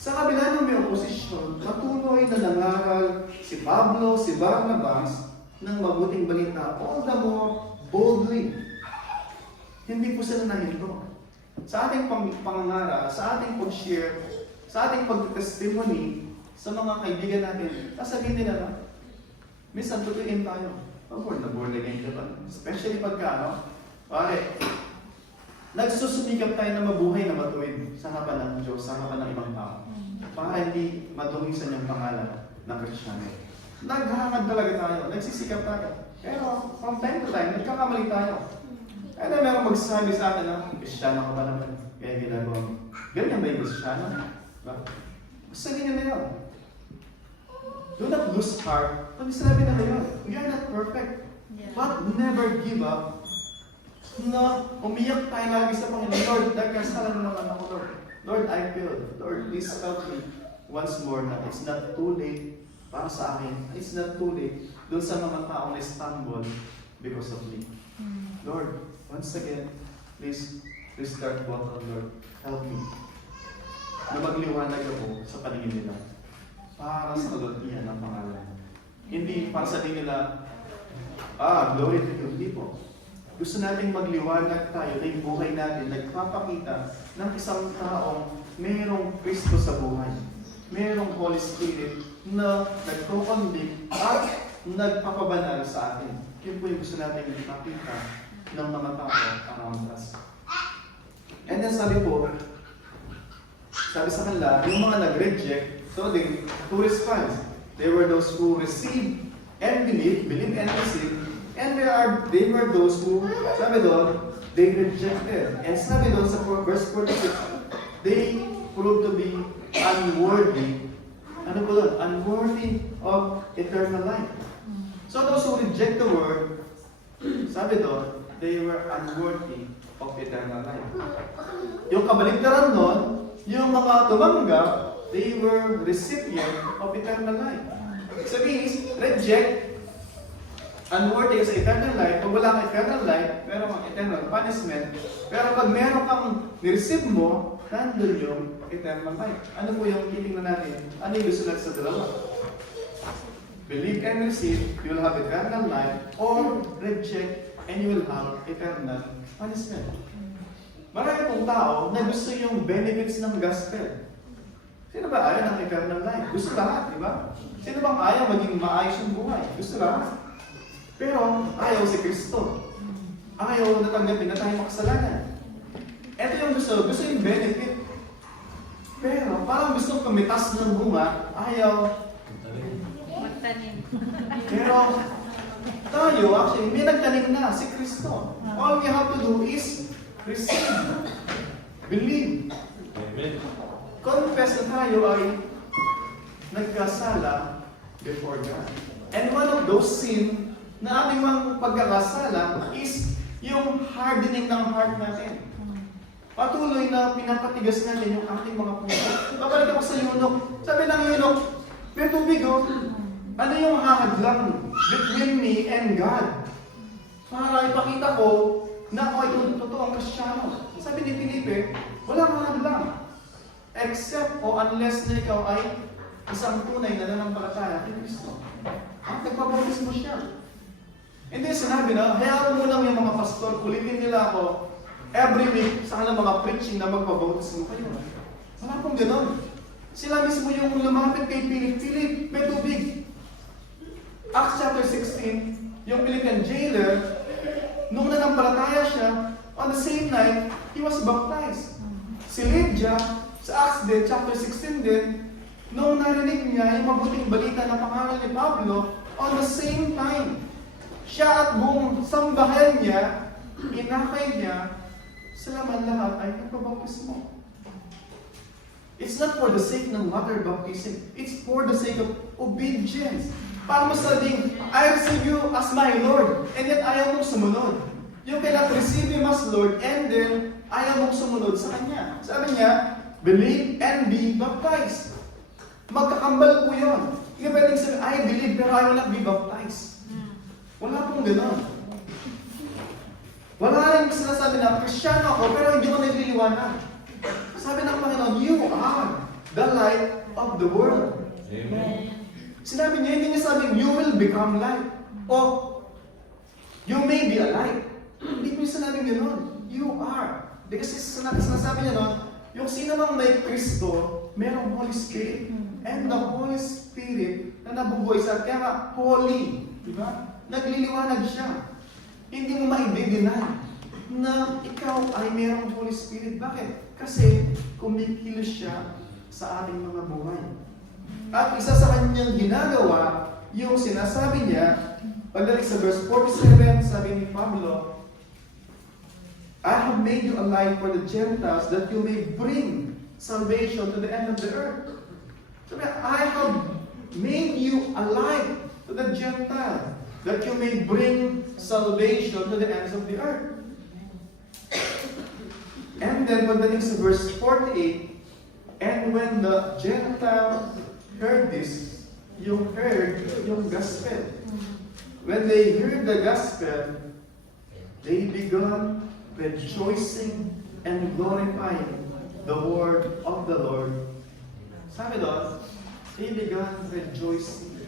sa kabila ng may oposisyon, patuloy na nangaral si Pablo, si Barnabas, ng mabuting balita, all the more boldly. Hindi po sila nahinto. Sa ating pangangaral, sa ating pag-share, sa ating pag-testimony, sa mga kaibigan natin, sasabihin nila na, minsan tutuin tayo. Born again ka ba? Especially pagka, nagsusumikap tayo na mabuhay na matuwid sa harapan ng Diyos, sa harapan ng ibang tao. Para hindi madungisan yung pangalan ng Kristiyano. Naghahangad talaga tayo, nagsisikap tayo. Pero from time to time, nagkakamali tayo. Kaya na meron magsasabi sa akin na, Kristiyano ka ba naman? Kaya ginagawa mo. Ganyan ba yung Kristiyano? Gusto niya na yun. Do not lose heart. Pag sinabi na yun, we are not perfect. But never give up. Na umiyak tayo lagi sa Panginoon. Lord, nagkasalan naman ako, Lord. Lord, I failed. Lord, please help me once more na it's not too late para sa akin. It's not too late doon sa mga taong na-stumble because of me. Lord, once again, please restart button, Lord. Help me. Na magliwanag ako sa paningin nila para sa kalutihan ng pangalan. Hindi para sa tingin nila, glory to you. Hindi po. Gusto nating magliwanag tayo na yung buhay natin, nagpapakita ng isang taong mayroong Kristo sa buhay. Mayroong Holy Spirit na nagko-convict at nagpapabanal sa atin. Yun po yung gusto nating ipakita ng mga tao around us. And then sabi sa kanila, yung mga nag-reject, so who responds? They were those who received and believe and receive. And they were those who, sabi doon, they rejected. And sabi doon sa verse 46, they proved to be unworthy. Ano po doon? Unworthy of eternal life. So those who reject the word, sabi doon, they were unworthy of eternal life. Yung kabaligtaran nun, yung mga tumanggap, they were recipient of eternal life. Sabihin is, reject, unworthy sa eternal life. Pag wala kang eternal life, meron kang eternal punishment. Pero pag meron kang nireceive mo, nandun yung eternal life. Ano po yung titingnan natin? Ano yung gusto natin sa dalawa? Believe and receive, you will have eternal life, or reject and you will have eternal punishment. Marami pong tao na gusto yung benefits ng gospel. Sino ba ayaw ng eternal life? Gusto lahat, di ba? Sino bang ayaw maging maayos yung buhay? Gusto lahat. Pero ayaw si Kristo. Ayaw natanggapin na tayo makasalanan. Ito yung gusto yung benefit. Pero parang gusto kumitas ng bunga, ayaw magtanim. Pero tayo, actually, may nagtanim na si Kristo. All we have to do is receive, believe, confess na tayo ay nagkasala before God. And one of those sin na ating mga pagkakasala is yung hardening ng heart natin. Patuloy na pinapatigas natin yung ating mga puso. Babalik ako sa yunok. Sabi ng yunok, may tubig oh. Ano yung hahadlang between me and God? Para ipakita ko na ako ay totoong Kristiyano. Sabi ni Felipe, walang hahadlang. Except o unless na ikaw ay isang tunay na nanampalataya kay Kristo. At nagpabautis mo siya. Hindi sinabi na, hayaan mo lang yung mga pastor, kulitin nila ako every week sa kanilang mga preaching na magpabautis mo kayo. Wala pong gano'n. Sila mismo yung lumapit kay Philip, may tubig. Acts chapter 16, yung Philippian jailer, nung nanampalataya siya, on the same night, he was baptized. Si Lydia, sa Acts din, chapter 16 din, nung narinig niya yung mabuting balita na pangalan ni Pablo, on the same time, siya at buong sambahan niya, inakay niya, sila man lahat ay nagpabautismo. It's not for the sake ng water baptism, it's for the sake of obedience. Para mo sabing, I receive you as my Lord, and yet ayaw mong sumunod. You cannot receive Him as Lord, and then ayaw mong sumunod sa Kanya. Sabi niya, believe and be baptized. Magkakambal po yun. Hindi pwedeng sabi, I believe, pero I will not be baptized. Wala pong gano'n. Wala rin sinasabi na, Kristiyano ako, pero hindi ko nililiwanag. Sabi ng Panginoon, you are the light of the world. Amen. Sinabi niya, hindi niya sabing, you will become light. O, you may be a light. Hindi mo sinabing gano'n. You are. Kasi sinasabi niya nun, yung sino mang may Kristo, merong Holy Spirit. And the Holy Spirit na nabubuhay sa kaya nga, holy. Diba? Nagliliwanag siya. Hindi mo ma-deny na ikaw ay merong Holy Spirit. Bakit? Kasi kumikilos siya sa ating mga buhay. At isa sa kanyang ginagawa, yung sinasabi niya, pagdating sa verse 47, sabi ni Pablo, I have made you a light for the Gentiles that you may bring salvation to the end of the earth. Sabi, I have made you a light to the Gentiles that you may bring salvation to the ends of the earth. And then, pagdating sa verse 48, and when the Gentiles heard this, yung gospel. When they heard the gospel, they began rejoicing and glorifying the word of the Lord. Sabi doon, they began rejoicing.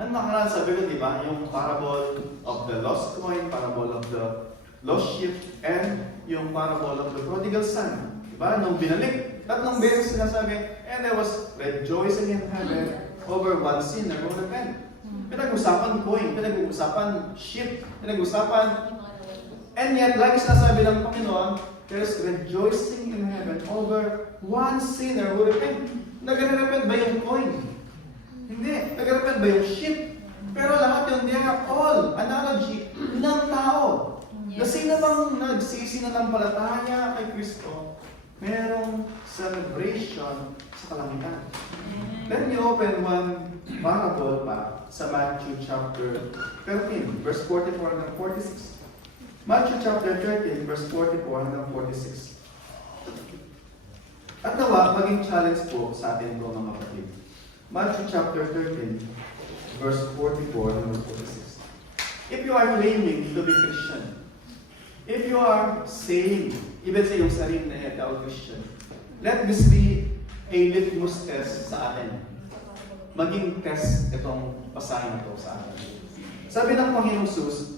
Ang nakaraan sabi ko, di ba? Yung parable of the lost coin, parable of the lost sheep, and yung parable of the prodigal son. Diba? Nung binalik, tatlong beses sinasabi, and there was rejoicing in heaven over one sinner who repented. Pinag-usapan coin, pinag-usapan sheep, pinag-usapan, and yet, lagi sinasabi ng Panginoon, there's rejoicing in heaven over one sinner who repented. Nag-repent ba yung coin? Hindi. Nag-repent ba yung sheep? Pero lahat yun, they are all analogy ng tao. Na sino bang nagsisi na ng palataya kay Kristo, merong celebration sa kalangitan. Let me open one parable pa sa Matthew chapter 13, verse 44 and 46. Matthew chapter 13, verse 44 hanggang 46. At nawa, maging challenge po sa atin po mga kapatid. Matthew chapter 13, verse 44 hanggang 46. If you are claiming to be Christian, if you are saying, even sa iyong sarili na ikaw Christian, let this be a litmus test sa atin. Maging test itong pasahin na ito sa atin. Sabi ng Panginoong Jesus,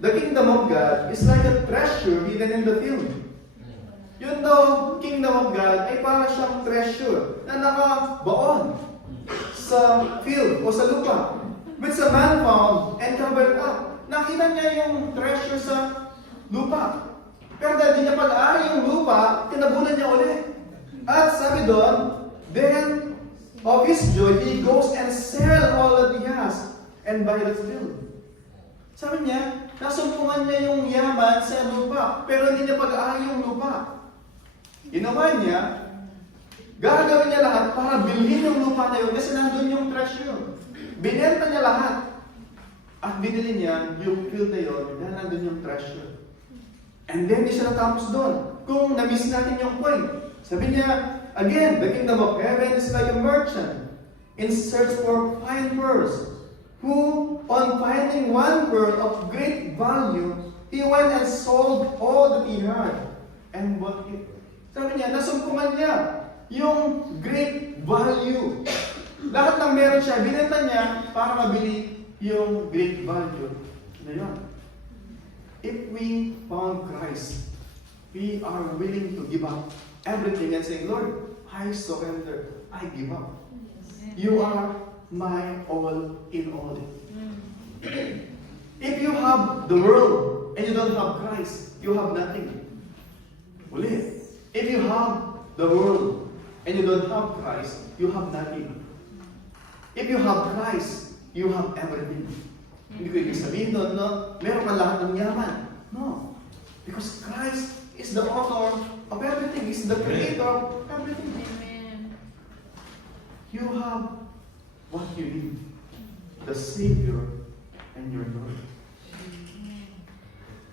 the kingdom of God is like a treasure hidden in the field. Yun daw, kingdom of God ay para siyang treasure na nakabaon sa field o sa lupa. Which a man found and covered up. Nakita niya yung treasure sa lupa. Pero dahil niya pag-aari yung lupa, tinabunan niya ulit. At sabi doon, then of his joy, he goes and sell all that he has and buy that field. Sabi niya, nasumpungan niya yung yaman sa lupa, pero hindi niya pag-aari yung lupa. Ginawa niya, gagawin niya lahat para bilhin yung lupa na yun kasi nandun yung treasure. Binenta niya lahat. At binili niya yung field na yun dahil nandun yung treasure. And then, di siya natapos doon. Kung na-miss natin yung point, sabi niya, again, the kingdom of heaven is like a merchant in search for fine pearls, who, on finding one pearl of great value, he went and sold all that he had and bought it. Sabi niya, nasumpungan niya yung great value. Lahat ng meron siya, binenta niya para mabili yung great value na yun. If we found Christ, we are willing to give up everything and say, Lord, I surrender, I give up. You are my all in all. If you have the world and you don't have Christ, you have nothing. Uli. If you have the world and you don't have Christ, you have nothing. If you have Christ, you have everything. Hindi ko ibig sabihin doon, no? Meron ka lahat ng yaman. No. Because Christ is the author of everything. He's the creator of everything. Amen. You have what you need. The Savior and your Lord.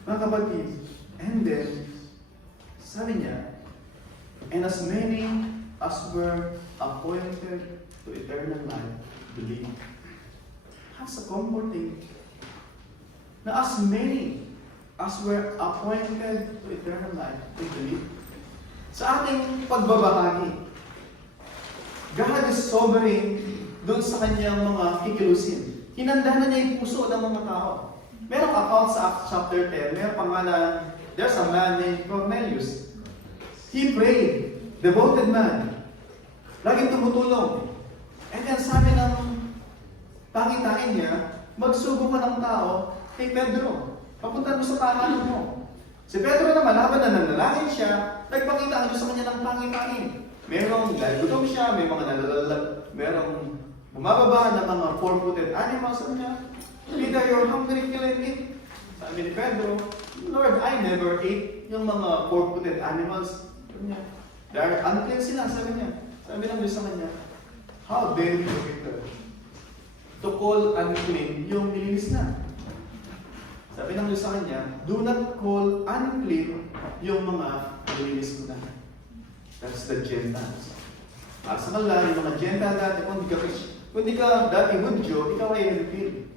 Mga kapatid, and then, sabi niya, and as many as were appointed to eternal life, believe. That's a comforting. Na as many as were appointed to eternal life, they believe. Sa ating pagbabahagi, God is sovereign doon sa kanyang mga kikilusin. Hinanda na niya yung puso ng mga tao. Merong account sa Acts chapter 10, merong pangalan, there's a man named Cornelius. He prayed, devoted man. Laging tumutulong. And then sabi ng pangitain niya, magsugo ka ng tao kay Pedro. Papunta mo sa tahanan mo. Si Pedro naman, habang nananalangin siya, nagpakita ang Diyos sa kanya ng pangitain. Merong gutom siya, may mga nalalalag, merong bumababa ng mga four-footed animals. Sabi niya, Peter, you're hungry, kill and eat. Sabi ni Pedro, Lord, I never ate yung mga four-footed animals. Sabi niya, they're unclean sila, sabi niya. Sabi ng Diyos sa kanya, how dare you, Peter, to call unclean yung nilinis na. Sabi ng Diyos sa kanya, do not call unclean yung mga nilinis mo na. That's the Gentiles. At sa kanila, yung mga Gentile dati, kung di ka dati Hudyo, ikaw ay Hentil.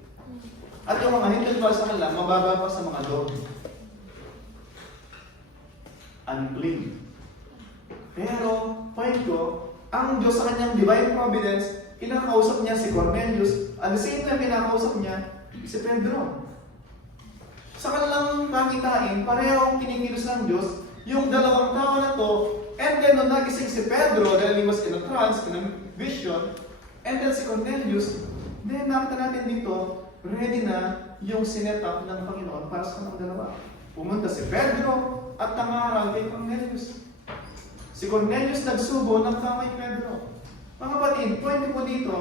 At yung mga Hentil para sa kanila, mababa pa sa mga dog. Unclean. Pero, point ko, ang Diyos sa kanyang divine providence, kinakausap niya si Cornelius, at the same time kinakausap niya si Pedro. Sa kanilang kakitain, pareho kinikilos ng Diyos, yung dalawang tao na to, and then nung nagising si Pedro, dahil he was in a trance, in a vision, and then si Cornelius, then nakita natin dito, ready na yung sinetup ng Panginoon para sa kanang dalawa. Pumunta si Pedro at nangaral kay Cornelius. Si Cornelius nagsubo ng kay Pedro. Mga kapatid, point ko dito,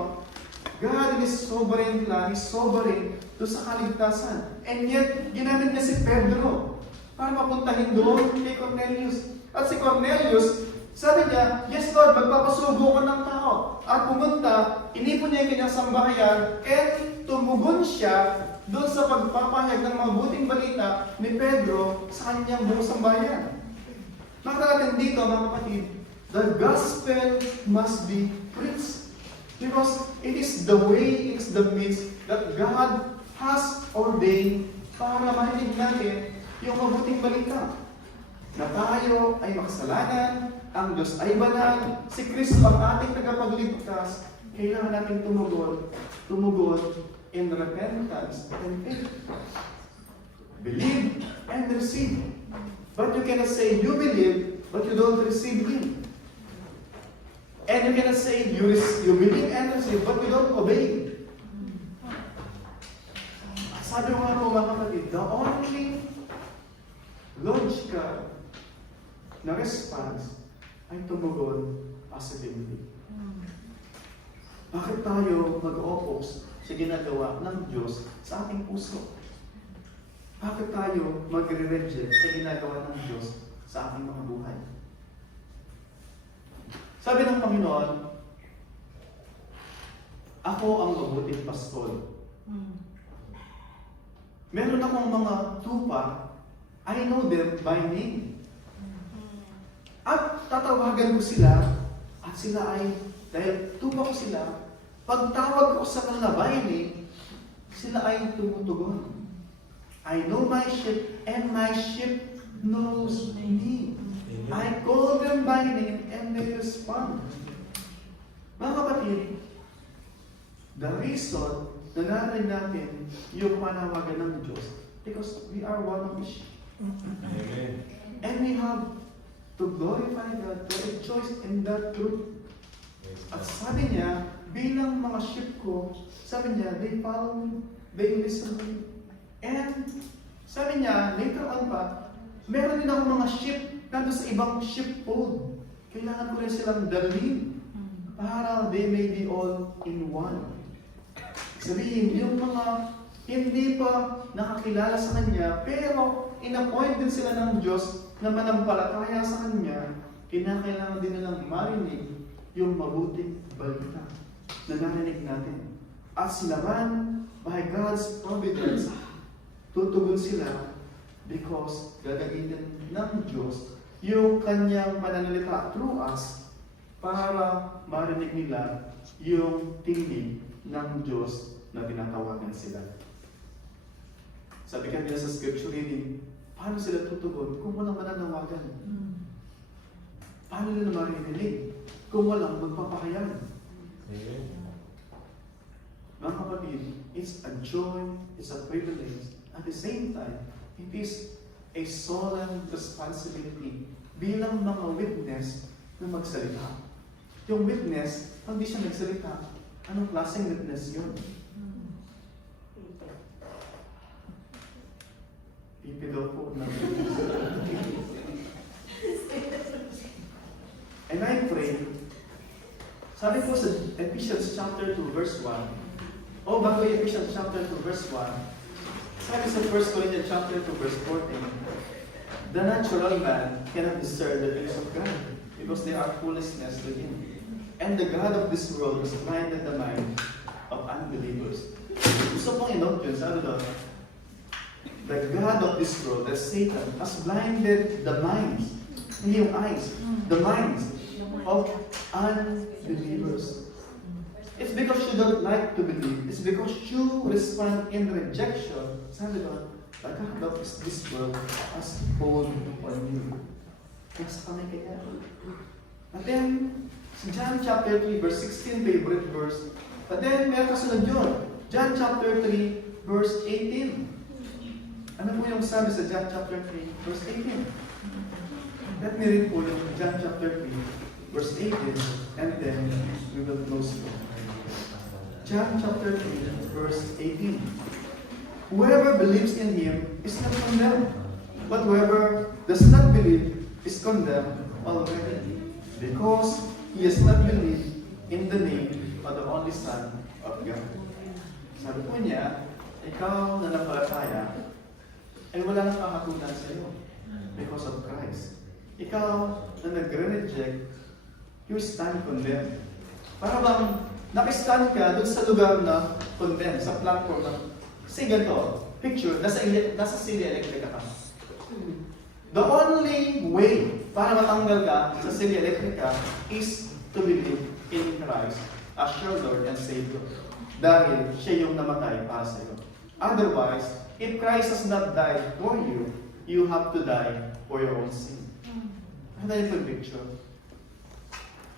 God is sovereign plan, is sovereign doon sa kaligtasan. And yet, ginamit niya si Pedro para mapuntahin doon kay Cornelius. At si Cornelius, sabi niya, yes Lord, magpapasubo ko ng tao. At pumunta, inipon niya yung kanyang sambahayan, and tumugon siya doon sa pagpapahayag ng mga buting balita ni Pedro sa kanyang buong sambayan. Nakita natin dito, mga kapatid, the gospel must be preached. Because it is the way, it is the means that God has ordained para marinig natin yung mabuting balita. Na tayo ay makasalanan, ang Diyos ay banal, si Kristo ang ating tagapagligtas, kailangan natin tumugon in repentance and faith. Believe and receive. But you cannot say you believe, but you don't receive Him. And you cannot say you believe and receive, but you don't obey. Sabi ko nga po mga kapatid, the only logical na response ay tumugon positively. Bakit tayo mag-oppose sa ginagawa ng Diyos sa ating puso? Bakit tayo magre-reject sa ginagawa ng Diyos sa ating mga buhay? Sabi ng Panginoon, ako ang mabuting pastol. Meron akong mga tupa, I know them by name. At tatawagan ko sila, at sila ay, dahil tupa ko sila, pagtawag ko sa kanila by name, sila ay tumutugon. I know my sheep, and my sheep knows me. I call them by name, and they respond. Mga kapatid, the reason na narinig natin yung panawagan ng Diyos, because we are one of His sheep. Amen. And we have to glorify God, to rejoice in that truth. At sabi niya, bilang mga sheep ko, sabi niya, they follow me, they listen to me. And sabi niya, later on pa, meron din ako mga sheep nandun sa ibang sheepfold. Kailangan ko rin silang dalhin para they may be all in one. Sabihin, yung mga hindi pa nakakilala sa Kanya, pero in-appoint din sila ng Diyos na manampalataya sa Kanya, kinakailangan din nilang marinig yung mabuting balita na narinig natin. At sila man, by God's providence, tutugon sila because gagamitin ng Diyos yung Kanyang pananalita through us para marinig nila yung tinig ng Diyos na tinatawagan sila. Sabi kanila sa scripture reading, paano sila tutugon kung walang mananawagan? Paano nila marinig kung walang magpapahayag? Mga kapatid, it's a joy, it's a privilege. At the same time, it is a solemn responsibility bilang mga witness na magsalita. Yung witness, pag di siya nagsalita, anong klaseng witness yun? Pipi daw po na witness. And I pray, sabi po sa Ephesians chapter 2 verse 1, bago yung Ephesians chapter 2 verse 1, sabi sa 1 Corinthians chapter 2 verse 14, the natural man cannot discern the things of God because they are foolishness to him. And the God of this world has blinded the mind of unbelievers. Gusto pong i-note yun, sabi doon, the God of this world, that Satan, has blinded the minds, hindi yung eyes, the minds of unbelievers. It's because you don't like to believe. It's because you respond in rejection. Sabi doon, the God of this world has hold on you. Nasa kamay kaya. And then, John chapter 3, verse 16, favorite verse. But then, may kasunod yun. John chapter 3, verse 18. Ano po yung sabi sa John chapter 3, verse 18? Let me read po yung John chapter 3, verse 18, and then we will close po. John chapter 3, verse 18. Whoever believes in Him is not condemned, but whoever does not believe is condemned already, because he has not believed in the name of the only Son of God. Sabi po niya, ikaw na napalataya, ay wala nang kakatunan sa iyo because of Christ. Ikaw na nagre-reject, you stand condemned. Para bang nakastand ka doon sa lugar na condemned, sa platform na Kasi ganito, picture, nasa silya electrica ka. The only way para matanggal ka sa silya electrica is to believe in Christ as your Lord and Savior. Dahil siya yung namatay para sa iyo. Otherwise, if Christ has not died for you, you have to die for your own sin. Ano yung picture?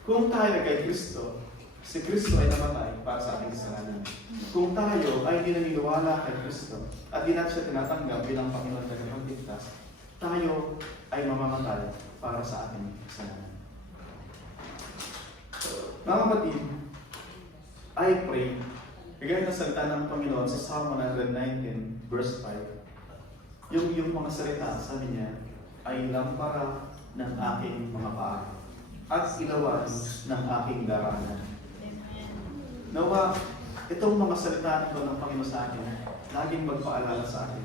Kung tayo kay Kristo, si Kristo ay namatay para sa ating kasalanan. Kung tayo ay hindi naniniwala kay Kristo at di natin siya tinatanggap bilang Panginoon at Tagapagligtas, tayo ay mamamatay para sa ating kasalanan. Mga kapatid, I pray, kagaya ng salita ng Panginoon sa Psalm 119, verse 5, yung mga salita, sabi niya, ay lampara ng aking mga paa at ilawan ng aking daraanan. Nawa, itong mga salita ito ng Panginoon sa akin, laging magpaalala sa akin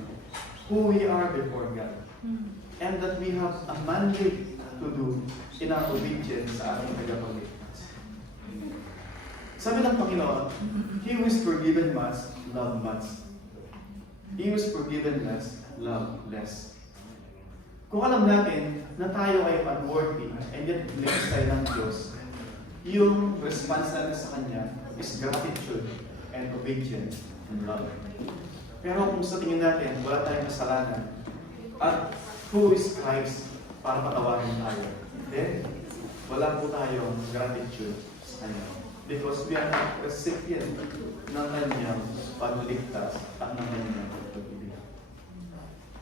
who we are before God. And that we have a mandate to do in our obedience sa ating tagapagligtas. Sabi ng Panginoon, He who is forgiven much, love much. He who is forgiven less, love less. Kung alam natin na tayo ay unworthy and yet blessed tayo ng Diyos, yung response natin sa Kanya is gratitude and obedience and love. Pero kung sa tingin natin, wala tayong kasalanan, at who is Christ para patawarin tayo, then wala po tayong gratitude sa Kanya. Because we are not recipient ng Kanyang pagligtas at ng Kanyang pag-ibig.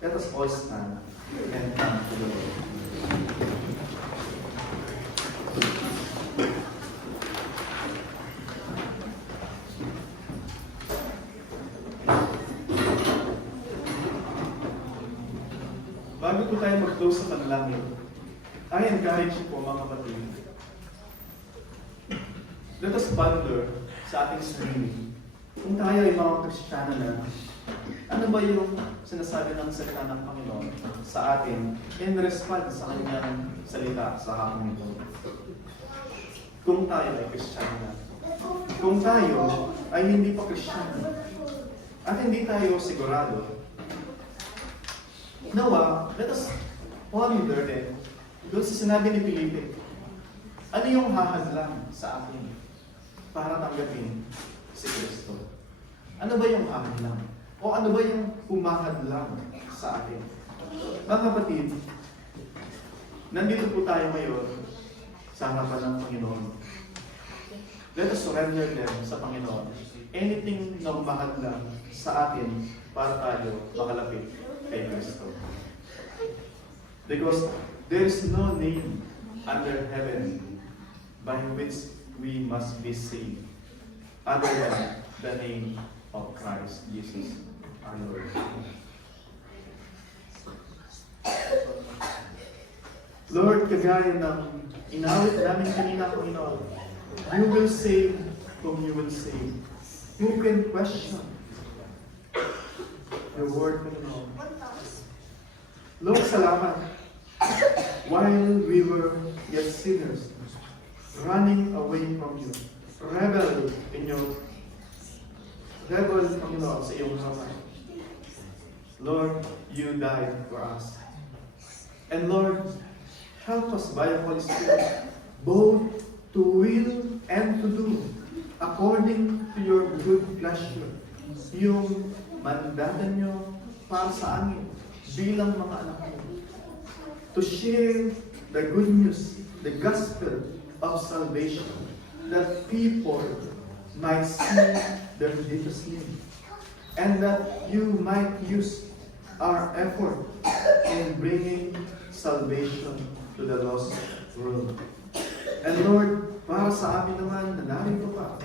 Let us all stand and come to the Lord. Bago po tayo mag-close sa panalangin, I encourage you po mga kapatid, let us ponder sa ating sarili. Kung tayo ay mga Kristiyano na, ano ba yung sinasabi ng salita ng Panginoon sa atin in response sa kanyang salita sa hapon ito? Kung tayo ay Kristiyano na. Kung tayo ay hindi pa Kristiyano at hindi tayo sigurado, nawa, let us ponder then doon sa sinabi ni Felipe, ano yung hahadlang sa akin para tanggapin si Kristo? Ano ba yung hahadlang? O ano ba yung humahadlang sa atin? Mga kapatid, nandito po tayo ngayon sa harapan ng Panginoon. Let us surrender them sa Panginoon. Anything na humahadlang sa atin para tayo makalapit kay Kristo. Because there is no name under heaven by which we must be saved other than the name of Christ Jesus our Lord. Lord, kagaya ng inawit namin kanina, Panginoon, you will save whom you will save. Who can question your word, Panginoon? Lord, salamat. While we were yet sinners, running away from you, rebel, Panginoon, sa iyong harapan. Lord, you died for us. And Lord, help us by the Holy Spirit, both to will and to do, according to your good pleasure, yung mandatan nyo para sa amin, bilang mga anak mo, to share the good news, the gospel of salvation, that people might see their deepest need, and that you might use our effort in bringing salvation to the lost world. And Lord, para sa amin naman na narito pa,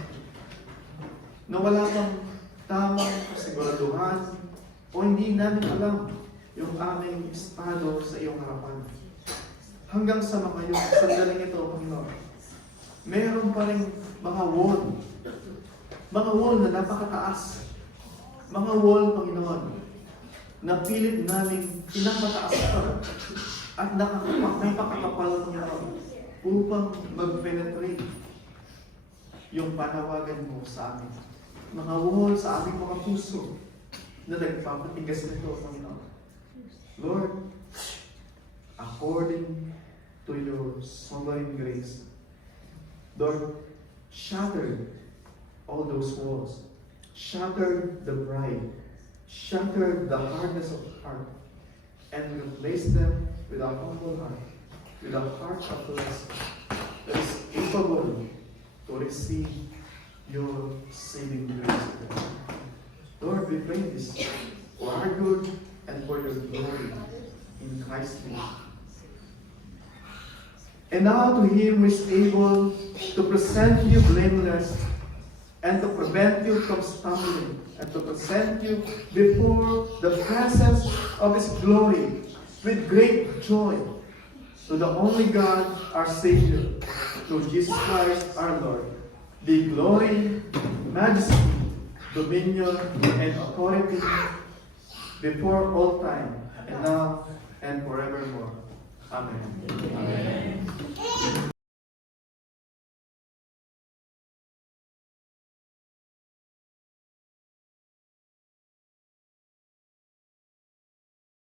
na wala kang tamang kasiguraduhan o hindi namin alam yung aming estado sa iyong harapan. Hanggang sa mga yung sandaling ito, Panginoon, meron pa rin mga wall na napakataas. Mga wall, Panginoon, na pilit namin pinapataas pa at napakakapal, Panginoon, upang mag-penetrate yung panawagan mo sa amin. Mga wall sa aming mga puso na nagpapatigas nito, Panginoon. Lord, according to your sovereign grace, Lord, shatter all those walls. Shatter the pride. Shatter the hardness of heart. And replace them with a humble heart. With a heart of love that is capable to receive your saving grace. Lord, we pray this for our good and for your glory in Christ's name. And now to him who is able to present you blameless and to prevent you from stumbling and to present you before the presence of his glory with great joy, to the only God, our Savior, through Jesus Christ our Lord, be glory, majesty, dominion, and authority before all time, and now and forevermore. Amen. Amen.